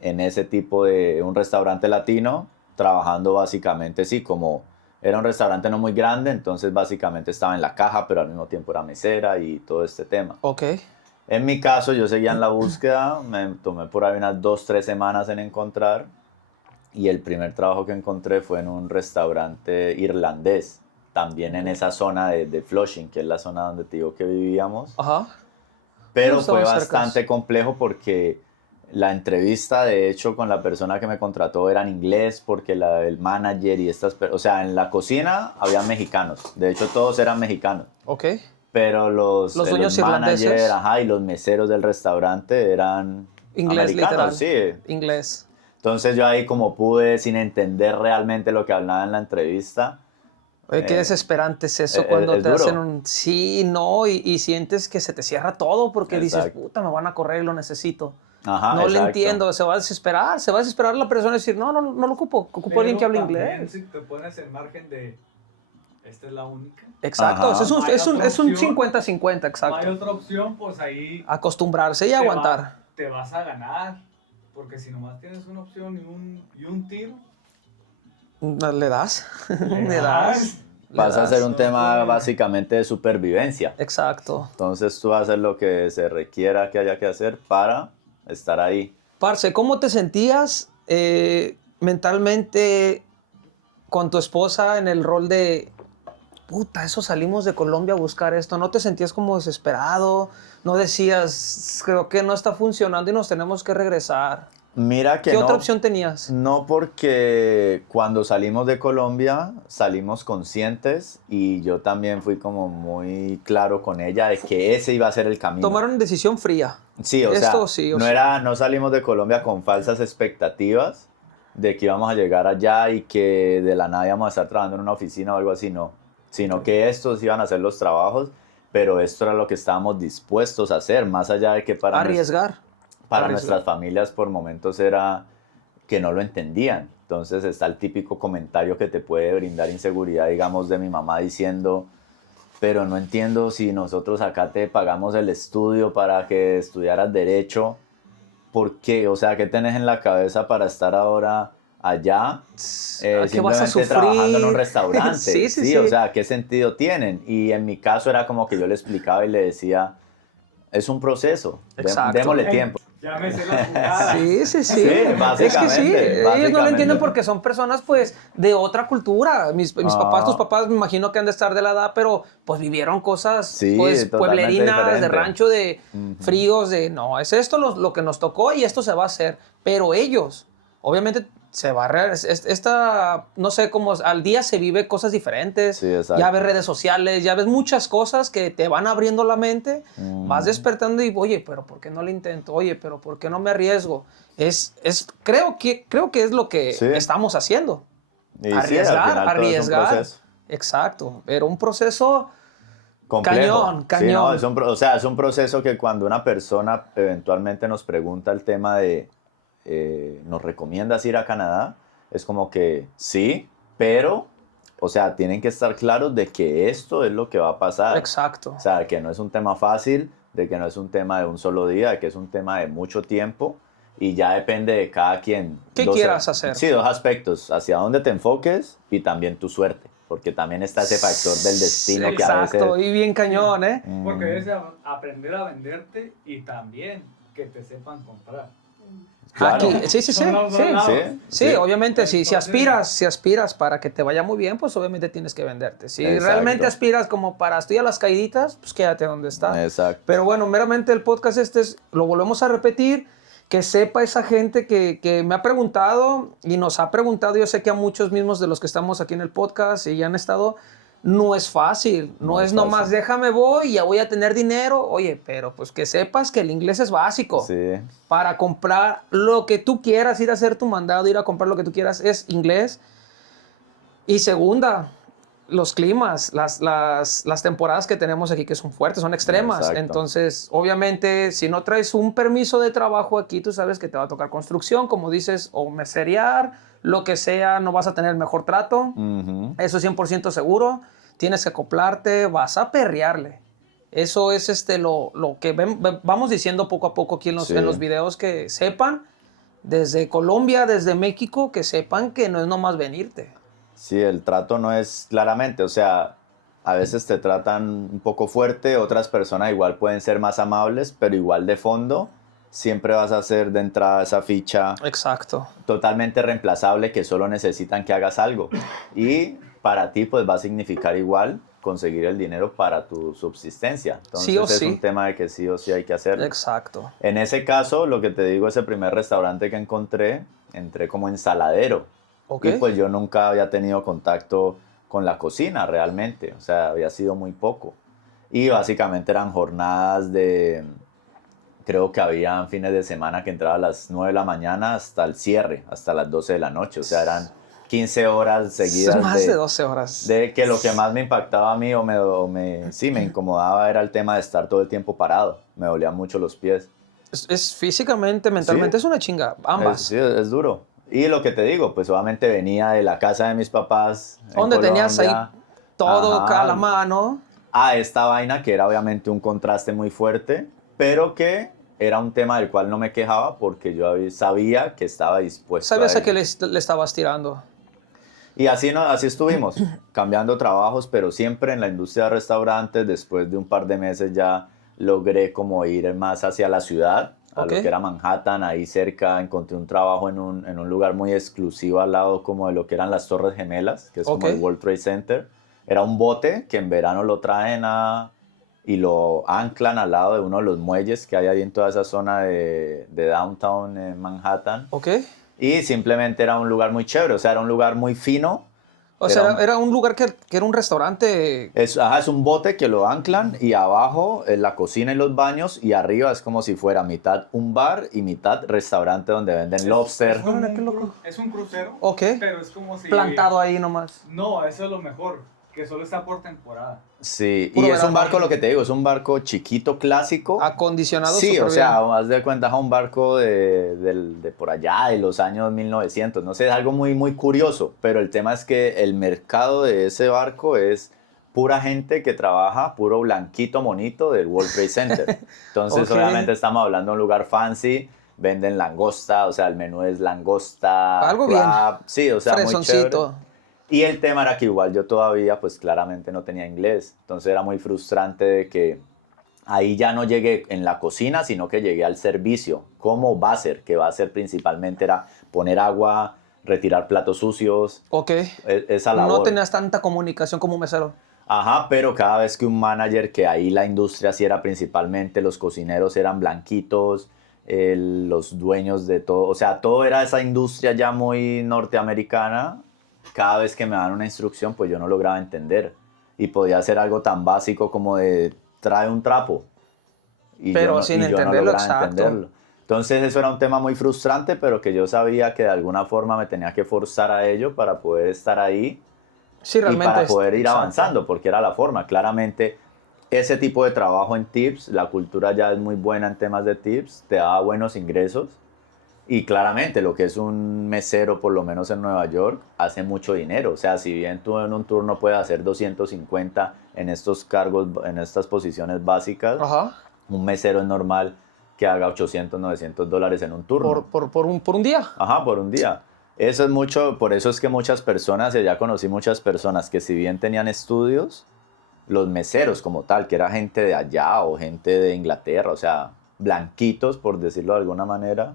en ese tipo de un restaurante latino, trabajando básicamente, sí, como era un restaurante no muy grande, entonces básicamente estaba en la caja, pero al mismo tiempo era mesera y todo este tema. Ok, En mi caso, yo seguía en la búsqueda, me tomé por ahí unas 2, 3 semanas en encontrar, y el primer trabajo que encontré fue en un restaurante irlandés, también en esa zona de Flushing, que es la zona donde te digo que vivíamos. ajá. Pero Estaban fue cercas. bastante complejo porque la entrevista, de hecho, con la persona que me contrató era en inglés, porque el manager y o sea, en la cocina había mexicanos, de hecho todos eran mexicanos, Ok, pero Los dueños irlandeses. managers, ajá, y los meseros del restaurante eran inglés literal. americanos, sí. Inglés. Entonces yo ahí como pude, sin entender realmente lo que hablaba en la entrevista. Oye, qué desesperante es eso cuando es te duro. hacen un sí, no, y sientes que se te cierra todo porque dices, Exacto. puta, me van a correr y lo necesito. Ajá, No le exacto. entiendo, se va a desesperar la persona y decir, no lo ocupo, ocupo a alguien que hable inglés. Si te pones en margen de, esta es la única. Exacto, Ajá. es un Hay otra opción. 50-50, No hay exacto. otra opción, pues ahí Acostumbrarse y aguantar. te vas a ganar. Porque si nomás tienes una opción y un tiro, ¿Le das? le ¿Le das? Le Vas a das. hacer un tema básicamente de supervivencia. Exacto. Entonces tú haces lo que se requiera que haya que hacer para estar ahí. Parce, ¿cómo te sentías mentalmente con tu esposa en el rol de, puta, eso salimos de Colombia a buscar esto? ¿No te sentías como desesperado? ¿No decías, creo que no está funcionando y nos tenemos que regresar? Mira que ¿Qué no, otra opción tenías? no, porque cuando salimos de Colombia salimos conscientes y yo también fui como muy claro con ella de que ese iba a ser el camino. Tomaron decisión fría. Sí, o sea, Esto sí o no sí. no salimos de Colombia con falsas expectativas de que íbamos a llegar allá y que de la nada íbamos a estar trabajando en una oficina o algo así, no. Sino que estos iban a hacer los trabajos, pero esto era lo que estábamos dispuestos a hacer, más allá de que Arriesgar. para Arriesgar. nuestras familias por momentos era que no lo entendían. Entonces está el típico comentario que te puede brindar inseguridad, digamos, de mi mamá diciendo, pero no entiendo si nosotros acá te pagamos el estudio para que estudiaras derecho, ¿por qué? O sea, ¿qué tenés en la cabeza para estar ahora allá ¿A qué vas a simplemente trabajando en un sufrir? restaurante? Sí, sí, Sí, o sí. sea, ¿qué sentido tienen? Y en mi caso era como que yo le explicaba y le decía, es un proceso, Exacto. démosle tiempo. Ya me sé las jugadas. Sí, sí, sí. Sí, Es que sí, básicamente, ellos no lo entienden básicamente. porque son personas pues de otra cultura. Mis papás, tus Ah, papás me imagino que han de estar de la edad, pero pues vivieron cosas sí, pues totalmente pueblerinas, de diferente. rancho, de fríos, de no, es esto lo que nos tocó y esto se va a hacer. Pero ellos, obviamente se va a esta, no sé cómo, al día se vive cosas diferentes, Sí, exacto. ya ves redes sociales, ya ves muchas cosas que te van abriendo la mente, vas despertando y, oye, pero ¿por qué no lo intento? Oye, pero ¿por qué no me arriesgo? Creo que es lo que Sí. estamos haciendo. Y sí, al final todo es un proceso. Exacto, pero un proceso Complejo. cañón, Sí, no, cañón. o sea, es un proceso que cuando una persona eventualmente nos pregunta el tema de ¿nos recomiendas ir a Canadá? Es como que sí, pero, o sea, tienen que estar claros de que esto es lo que va a pasar. Exacto. O sea, que no es un tema fácil, de que no es un tema de un solo día, de que es un tema de mucho tiempo y ya depende de cada quien. ¿Qué quieras hacer? Sí, dos aspectos, hacia dónde te enfoques y también tu suerte, porque también está ese factor del destino que a veces... Exacto, y bien cañón, ¿eh? Porque debes aprender a venderte y también que te sepan comprar. Claro. Aquí, sí, sí, sí, Son los dos sí. lados. Sí, Sí. obviamente, si Entonces- aspiras para que te vaya muy bien, pues obviamente tienes que venderte. Si Exacto. realmente aspiras como para estudiar las caíditas, pues quédate donde está. Exacto. Pero bueno, meramente el podcast lo volvemos a repetir, que sepa esa gente que me ha preguntado y nos ha preguntado, yo sé que a muchos mismos de los que estamos aquí en el podcast y ya han estado, no es fácil, no es nomás fácil. déjame voy y ya voy a tener dinero, oye, pero pues que sepas que el inglés es básico. Sí. Para comprar lo que tú quieras, ir a hacer tu mandado, ir a comprar lo que tú quieras, es inglés. Y segunda, los climas, las temporadas que tenemos aquí que son fuertes, son extremas. Exacto. Entonces, obviamente, si no traes un permiso de trabajo aquí, tú sabes que te va a tocar construcción, como dices, o meserear, lo que sea, no vas a tener el mejor trato. Eso es 100% seguro. Tienes que acoplarte, vas a perrearle. Eso es lo que vamos diciendo poco a poco aquí en Sí. en los videos, que sepan, desde Colombia, desde México, que sepan que no es nomás venirte. Sí, el trato no es claramente, o sea, a veces te tratan un poco fuerte, otras personas igual pueden ser más amables, pero igual de fondo siempre vas a hacer de entrada esa ficha Exacto. totalmente reemplazable que solo necesitan que hagas algo. Y para ti pues va a significar igual conseguir el dinero para tu subsistencia. Entonces Sí o es sí. un tema de que sí o sí hay que hacerlo. Exacto. En ese caso, lo que te digo, ese primer restaurante que entré como ensaladero. Ok. Y pues yo nunca había tenido contacto con la cocina realmente, o sea, había sido muy poco. Y básicamente eran jornadas creo que había fines de semana que entraba a las 9 de la mañana hasta el cierre, hasta las 12 de la noche, o sea, eran 15 horas seguidas. Es más de 12 horas. De que lo que más me impactaba a mí sí, me incomodaba era el tema de estar todo el tiempo parado, me dolían mucho los pies. Es físicamente, mentalmente, Sí. es una chinga, ambas. Sí, es duro. Y lo que te digo, pues obviamente venía de la casa de mis papás en Donde tenías ahí Colombia. todo Ajá. a la mano. A esta vaina que era obviamente un contraste muy fuerte, pero que era un tema del cual no me quejaba porque yo sabía que estaba dispuesto ¿Sabías a a qué ello. le estabas tirando? Y así, no, así estuvimos, cambiando trabajos, pero siempre en la industria de restaurantes. Después de un par de meses ya logré como ir más hacia la ciudad, a Ok. lo que era Manhattan, ahí cerca. Encontré un trabajo en un lugar muy exclusivo al lado como de lo que eran las Torres Gemelas, que es Ok. como el World Trade Center. Era un bote que en verano lo traen y lo anclan al lado de uno de los muelles que hay ahí en toda esa zona de downtown Manhattan. Ok. Y simplemente era un lugar muy chévere, o sea, era un lugar muy fino. O sea, era un lugar que era un restaurante. Es un bote que lo anclan y abajo es la cocina y los baños y arriba es como si fuera mitad un bar y mitad restaurante donde venden lobster. Es un crucero, Ok. pero es como si... Plantado ahí nomás. No, eso es lo mejor, que solo está por temporada. Sí, Puro y es un verano. barco, lo que te digo, es un barco chiquito, clásico. Acondicionado. Sí, súper o sea, bien. haz de cuenta, es un barco de por allá, de los años 1900, no sé, es algo muy, muy curioso, pero el tema es que el mercado de ese barco es pura gente que trabaja, puro blanquito monito del World Trade Center. Entonces, Ok. obviamente estamos hablando de un lugar fancy, venden langosta, o sea, el menú es langosta, Algo bien. crab, sí, o sea, muy chévere. Fresoncito. Y el tema era que igual yo todavía, pues claramente no tenía inglés, entonces era muy frustrante de que ahí ya no llegué en la cocina, sino que llegué al servicio, como Basser, que Basser principalmente era poner agua, retirar platos sucios, Ok. esa labor. No tenías tanta comunicación como un mesero. Ajá, pero cada vez que un manager, que ahí la industria sí era principalmente, los cocineros eran blanquitos, los dueños de todo, o sea, todo era esa industria ya muy norteamericana. Cada vez que me dan una instrucción, pues yo no lograba entender. Y podía hacer algo tan básico como de trae un trapo. Pero sin Y yo no entenderlo, lograba exacto. entenderlo. Entonces eso era un tema muy frustrante, pero que yo sabía que de alguna forma me tenía que forzar a ello para poder estar ahí Sí, y realmente. para poder ir Exacto. avanzando, porque era la forma. Claramente, ese tipo de trabajo en tips, la cultura ya es muy buena en temas de tips, te da buenos ingresos. Y claramente, lo que es un mesero, por lo menos en Nueva York, hace mucho dinero. O sea, si bien tú en un turno puedes hacer 250 en estos cargos, en estas posiciones básicas, Ajá. un mesero es normal que haga 800, $900 en un turno. Por un día. Ajá, por un día. Eso es mucho, por eso es que muchas personas, y ya conocí muchas personas que si bien tenían estudios, los meseros como tal, que era gente de allá o gente de Inglaterra, o sea, blanquitos, por decirlo de alguna manera,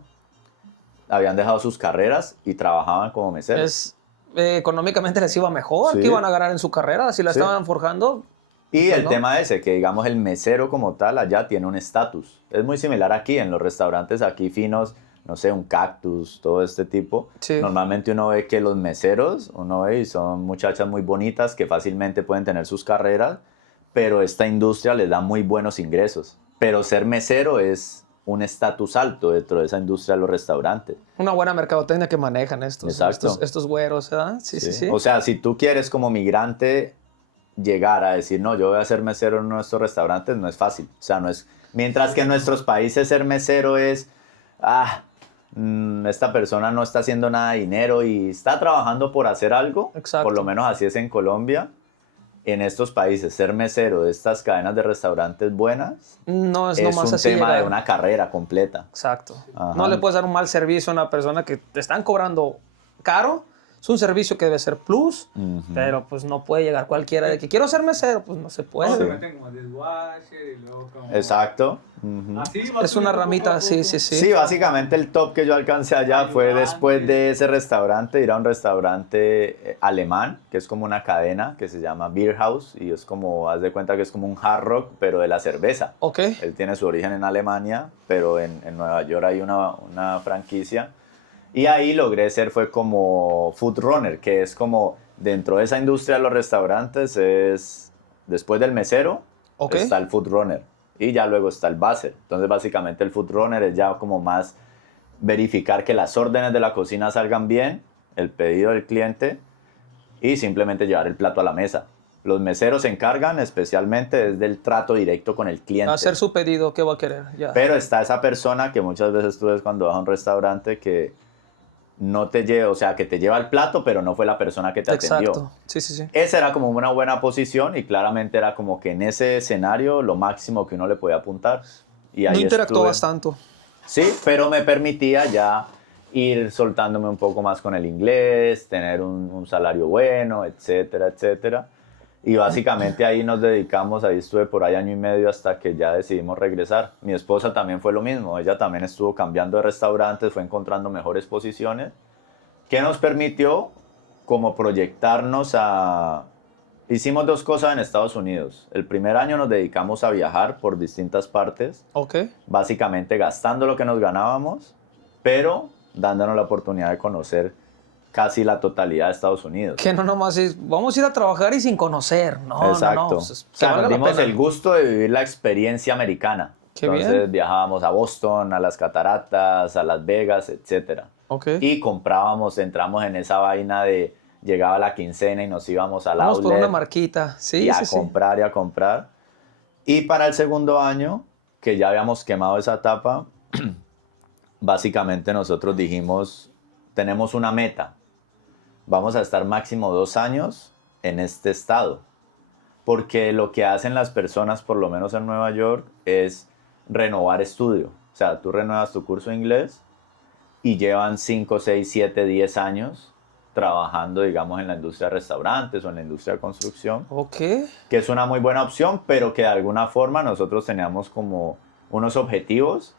habían dejado sus carreras y trabajaban como meseros. Económicamente les iba mejor. Sí. ¿Qué iban a ganar en su carrera? Si la Sí. estaban forjando. Y Pues el no. tema ese, que digamos el mesero como tal allá tiene un estatus. Es muy similar aquí, en los restaurantes aquí finos, no sé, un Cactus, todo este tipo. Sí. Normalmente uno ve que los meseros, uno ve y son muchachas muy bonitas que fácilmente pueden tener sus carreras, pero esta industria les da muy buenos ingresos. Pero ser mesero es un estatus alto dentro de esa industria de los restaurantes. Una buena mercadotecnia que manejan Exacto. estos güeros, ¿verdad? Sí, sí, sí. O sea, si tú quieres como migrante llegar a decir, no, yo voy a ser mesero en nuestros restaurantes, no es fácil. O sea, no es... Mientras que en nuestros países ser mesero es, esta persona no está haciendo nada de dinero y está trabajando por hacer algo. Exacto. Por lo menos así es en Colombia. En estos países, ser mesero de estas cadenas de restaurantes buenas No es es nomás un así tema de llegar. una carrera completa. Exacto. Ajá. No le puedes dar un mal servicio a una persona que te están cobrando caro. Es un servicio que debe ser plus, pero pues no puede llegar cualquiera de que quiero ser mesero, pues no se puede. No, se meten como dishwasher y luego como... Exacto. Así va Es una subiendo poco a ramita, sí, poco. sí, sí. Sí, básicamente el top que yo alcancé allá fue Ayudante. después de ese restaurante, ir a un restaurante alemán, que es como una cadena que se llama Beer House, y es como, haz de cuenta que es como un hard rock, pero de la cerveza. Ok. Él tiene su origen en Alemania, pero en Nueva York hay una franquicia. Y ahí logré ser, fue como food runner, que es como dentro de esa industria de los restaurantes, es después del mesero, Ok. está el food runner. Y ya luego está el buzzer. Entonces, básicamente, el food runner es ya como más verificar que las órdenes de la cocina salgan bien, el pedido del cliente y simplemente llevar el plato a la mesa. Los meseros se encargan especialmente desde el trato directo con el cliente. Hacer su pedido, ¿qué va a querer? Ya. Pero está esa persona que muchas veces tú ves cuando vas a un restaurante que no te lleva, o sea, que te lleva el plato, pero no fue la persona que te atendió. Exacto. Sí, sí, sí. Esa era como una buena posición y claramente era como que en ese escenario lo máximo que uno le podía apuntar. Y ahí No interactuabas estuve. tanto. Sí, pero me permitía ya ir soltándome un poco más con el inglés, tener un salario bueno, etcétera, etcétera. Y básicamente ahí nos dedicamos, ahí estuve por ahí año y medio hasta que ya decidimos regresar. Mi esposa también fue lo mismo, ella también estuvo cambiando de restaurantes, fue encontrando mejores posiciones, que nos permitió como proyectarnos hicimos dos cosas en Estados Unidos. El primer año nos dedicamos a viajar por distintas partes, Ok. básicamente gastando lo que nos ganábamos, pero dándonos la oportunidad de conocer casi la totalidad de Estados Unidos. Que no nomás es, vamos a ir a trabajar y sin conocer. No, Exacto. no, no. O sea, nos dimos el gusto de vivir la experiencia americana. Qué Entonces bien. viajábamos a Boston, a las cataratas, a Las Vegas, etc. Ok. Y comprábamos, entramos en esa vaina de llegaba la quincena y nos íbamos al Vamos por outlet una marquita. Sí, y a sí, sí. comprar y a comprar. Y para el segundo año, que ya habíamos quemado esa etapa, básicamente nosotros dijimos, tenemos una meta. Vamos a estar máximo 2 años en este estado. Porque lo que hacen las personas, por lo menos en Nueva York, es renovar estudio. O sea, tú renuevas tu curso de inglés y llevan 5, 6, 7, 10 años trabajando, digamos, en la industria de restaurantes o en la industria de construcción, Ok. que es una muy buena opción, pero que de alguna forma nosotros teníamos como unos objetivos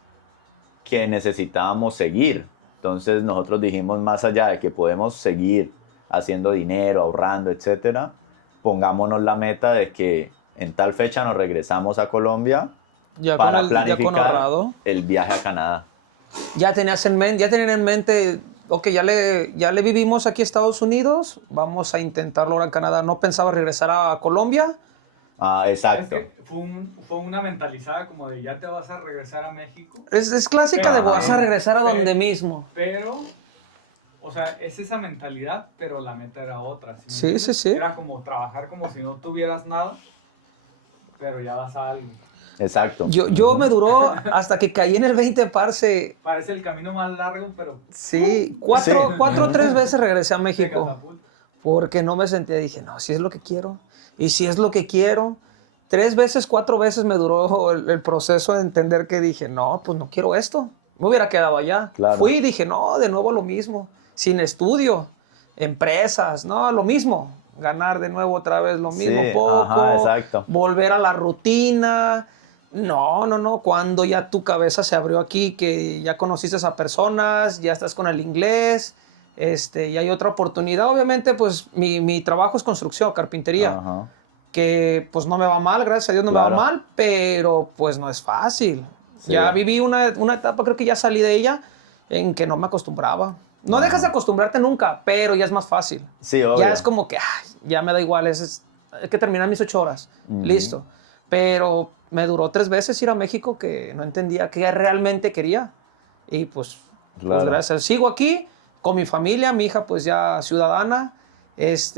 que necesitábamos seguir. Entonces nosotros dijimos, más allá de que podemos seguir haciendo dinero, ahorrando, etcétera, pongámonos la meta de que en tal fecha nos regresamos a Colombia Ya para con planificar ahorrado. el viaje a Canadá. Ya tenían en mente, ok, ya le vivimos aquí a Estados Unidos, vamos a intentarlo ahora en Canadá. ¿No pensaba regresar a Colombia? Ah, Es exacto. que fue una mentalizada como de ya te vas a regresar a México. Es clásica de Pero- vas a regresar a donde pero- mismo. Pero, o sea, es esa mentalidad, pero la meta era otra. ¿Sí me Sí, entiendes? sí, sí. Era como trabajar como si no tuvieras nada, pero ya vas a algo. Exacto. Yo me duró hasta que caí en el 20, parce. Parece el camino más largo, pero Sí, cuatro Sí. o 3 veces regresé a te México. catapulta. Porque no me sentía, dije, no, si es lo que quiero. Y si es lo que quiero. 3 veces, 4 veces me duró el proceso de entender que dije, no, pues no quiero esto. Me hubiera quedado allá. Claro. Fui y dije, no, de nuevo lo mismo. Sin estudio, empresas, no, lo mismo. Ganar de nuevo otra vez lo mismo, Sí, poco. ajá, exacto. Volver a la rutina. No, no, no. Cuando ya tu cabeza se abrió aquí, que ya conociste a personas, ya estás con el inglés, y hay otra oportunidad. Obviamente, pues mi trabajo es construcción, carpintería, Ajá. que pues no me va mal, gracias a Dios no me Claro. va mal, pero pues no es fácil. Sí. Ya viví una etapa, creo que ya salí de ella, en que no me acostumbraba. No Ajá. dejas de acostumbrarte nunca, pero ya es más fácil. Sí, obvio. Ya es como que, ay, ya me da igual, hay que terminar mis 8 horas, listo. Pero me duró 3 veces ir a México que no entendía qué realmente quería. Y pues Claro. gracias. Sigo aquí con mi familia, mi hija pues ya ciudadana. Es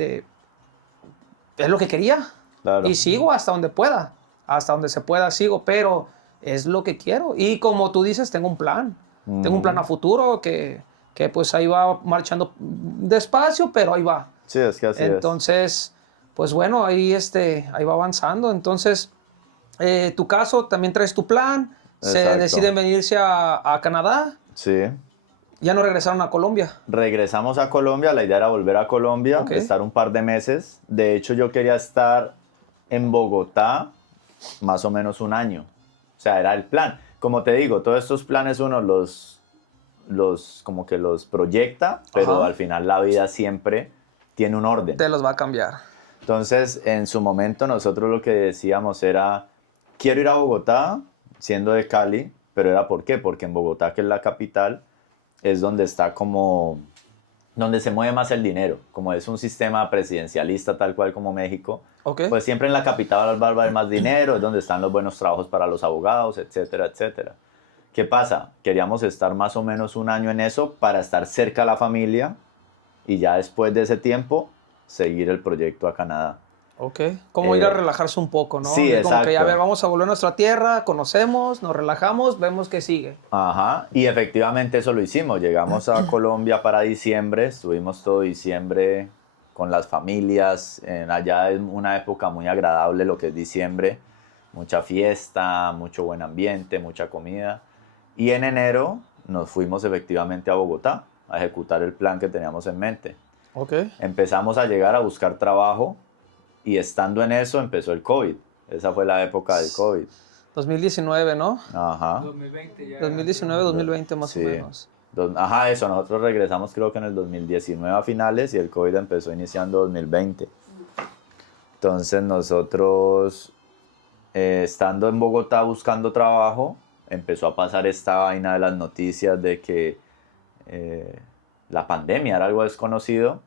lo que quería. Claro. Y sigo hasta donde pueda. Hasta donde se pueda sigo, pero es lo que quiero. Y como tú dices, tengo un plan. Tengo un plan a futuro que pues ahí va marchando despacio, pero ahí va. Sí, es que así es. Entonces, pues bueno, ahí va avanzando. Entonces, tu caso, también traes tu plan. Se Exacto. deciden venirse a Canadá. Sí. Ya no regresaron a Colombia. Regresamos a Colombia, la idea era volver a Colombia, Ok. estar un par de meses. De hecho, yo quería estar en Bogotá más o menos un año. O sea, era el plan. Como te digo, todos estos planes uno como que los proyecta, pero Ajá. al final la vida siempre tiene un orden. Te los va a cambiar. Entonces, en su momento nosotros lo que decíamos era, quiero ir a Bogotá, siendo de Cali, pero era ¿por qué? Porque en Bogotá, que es la capital, es donde está como, donde se mueve más el dinero. Como es un sistema presidencialista tal cual como México, Ok. pues siempre en la capital va a haber más dinero, es donde están los buenos trabajos para los abogados, etcétera, etcétera. ¿Qué pasa? Queríamos estar más o menos un año en eso para estar cerca a la familia y ya después de ese tiempo seguir el proyecto a Canadá. Ok. Como ir a relajarse un poco, ¿no? Sí, Como que, a exacto. ver, vamos a volver a nuestra tierra, conocemos, nos relajamos, vemos qué sigue. Ajá, y efectivamente eso lo hicimos. Llegamos a Colombia para diciembre, estuvimos todo diciembre con las familias. Allá es una época muy agradable lo que es diciembre. Mucha fiesta, mucho buen ambiente, mucha comida. Y en enero nos fuimos efectivamente a Bogotá a ejecutar el plan que teníamos en mente. Ok. Empezamos a llegar a buscar trabajo y estando en eso empezó el COVID. Esa fue la época del COVID. 2019, ¿no? Ajá. 2020 ya. 2019, 2020 más Sí. o menos. Ajá, eso. Nosotros regresamos creo que en el 2019 a finales y el COVID empezó iniciando 2020. Entonces nosotros, estando en Bogotá buscando trabajo, empezó a pasar esta vaina de las noticias de que la pandemia era algo desconocido.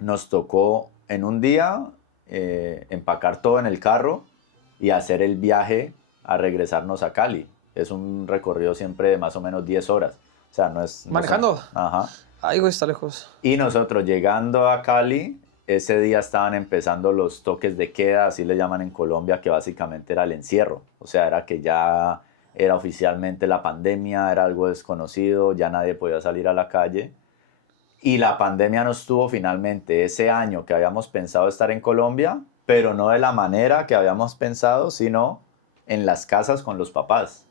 Nos tocó en un día empacar todo en el carro y hacer el viaje a regresarnos a Cali. Es un recorrido siempre de más o menos 10 horas. O sea, no es... ¿Manejando? Ajá. Ay, güey, está lejos. Y nosotros llegando a Cali, ese día estaban empezando los toques de queda, así le llaman en Colombia, que básicamente era el encierro. O sea, era que ya era oficialmente la pandemia, era algo desconocido, ya nadie podía salir a la calle. Y la pandemia nos tuvo finalmente ese año que habíamos pensado estar en Colombia, pero no de la manera que habíamos pensado, sino en las casas con los papás.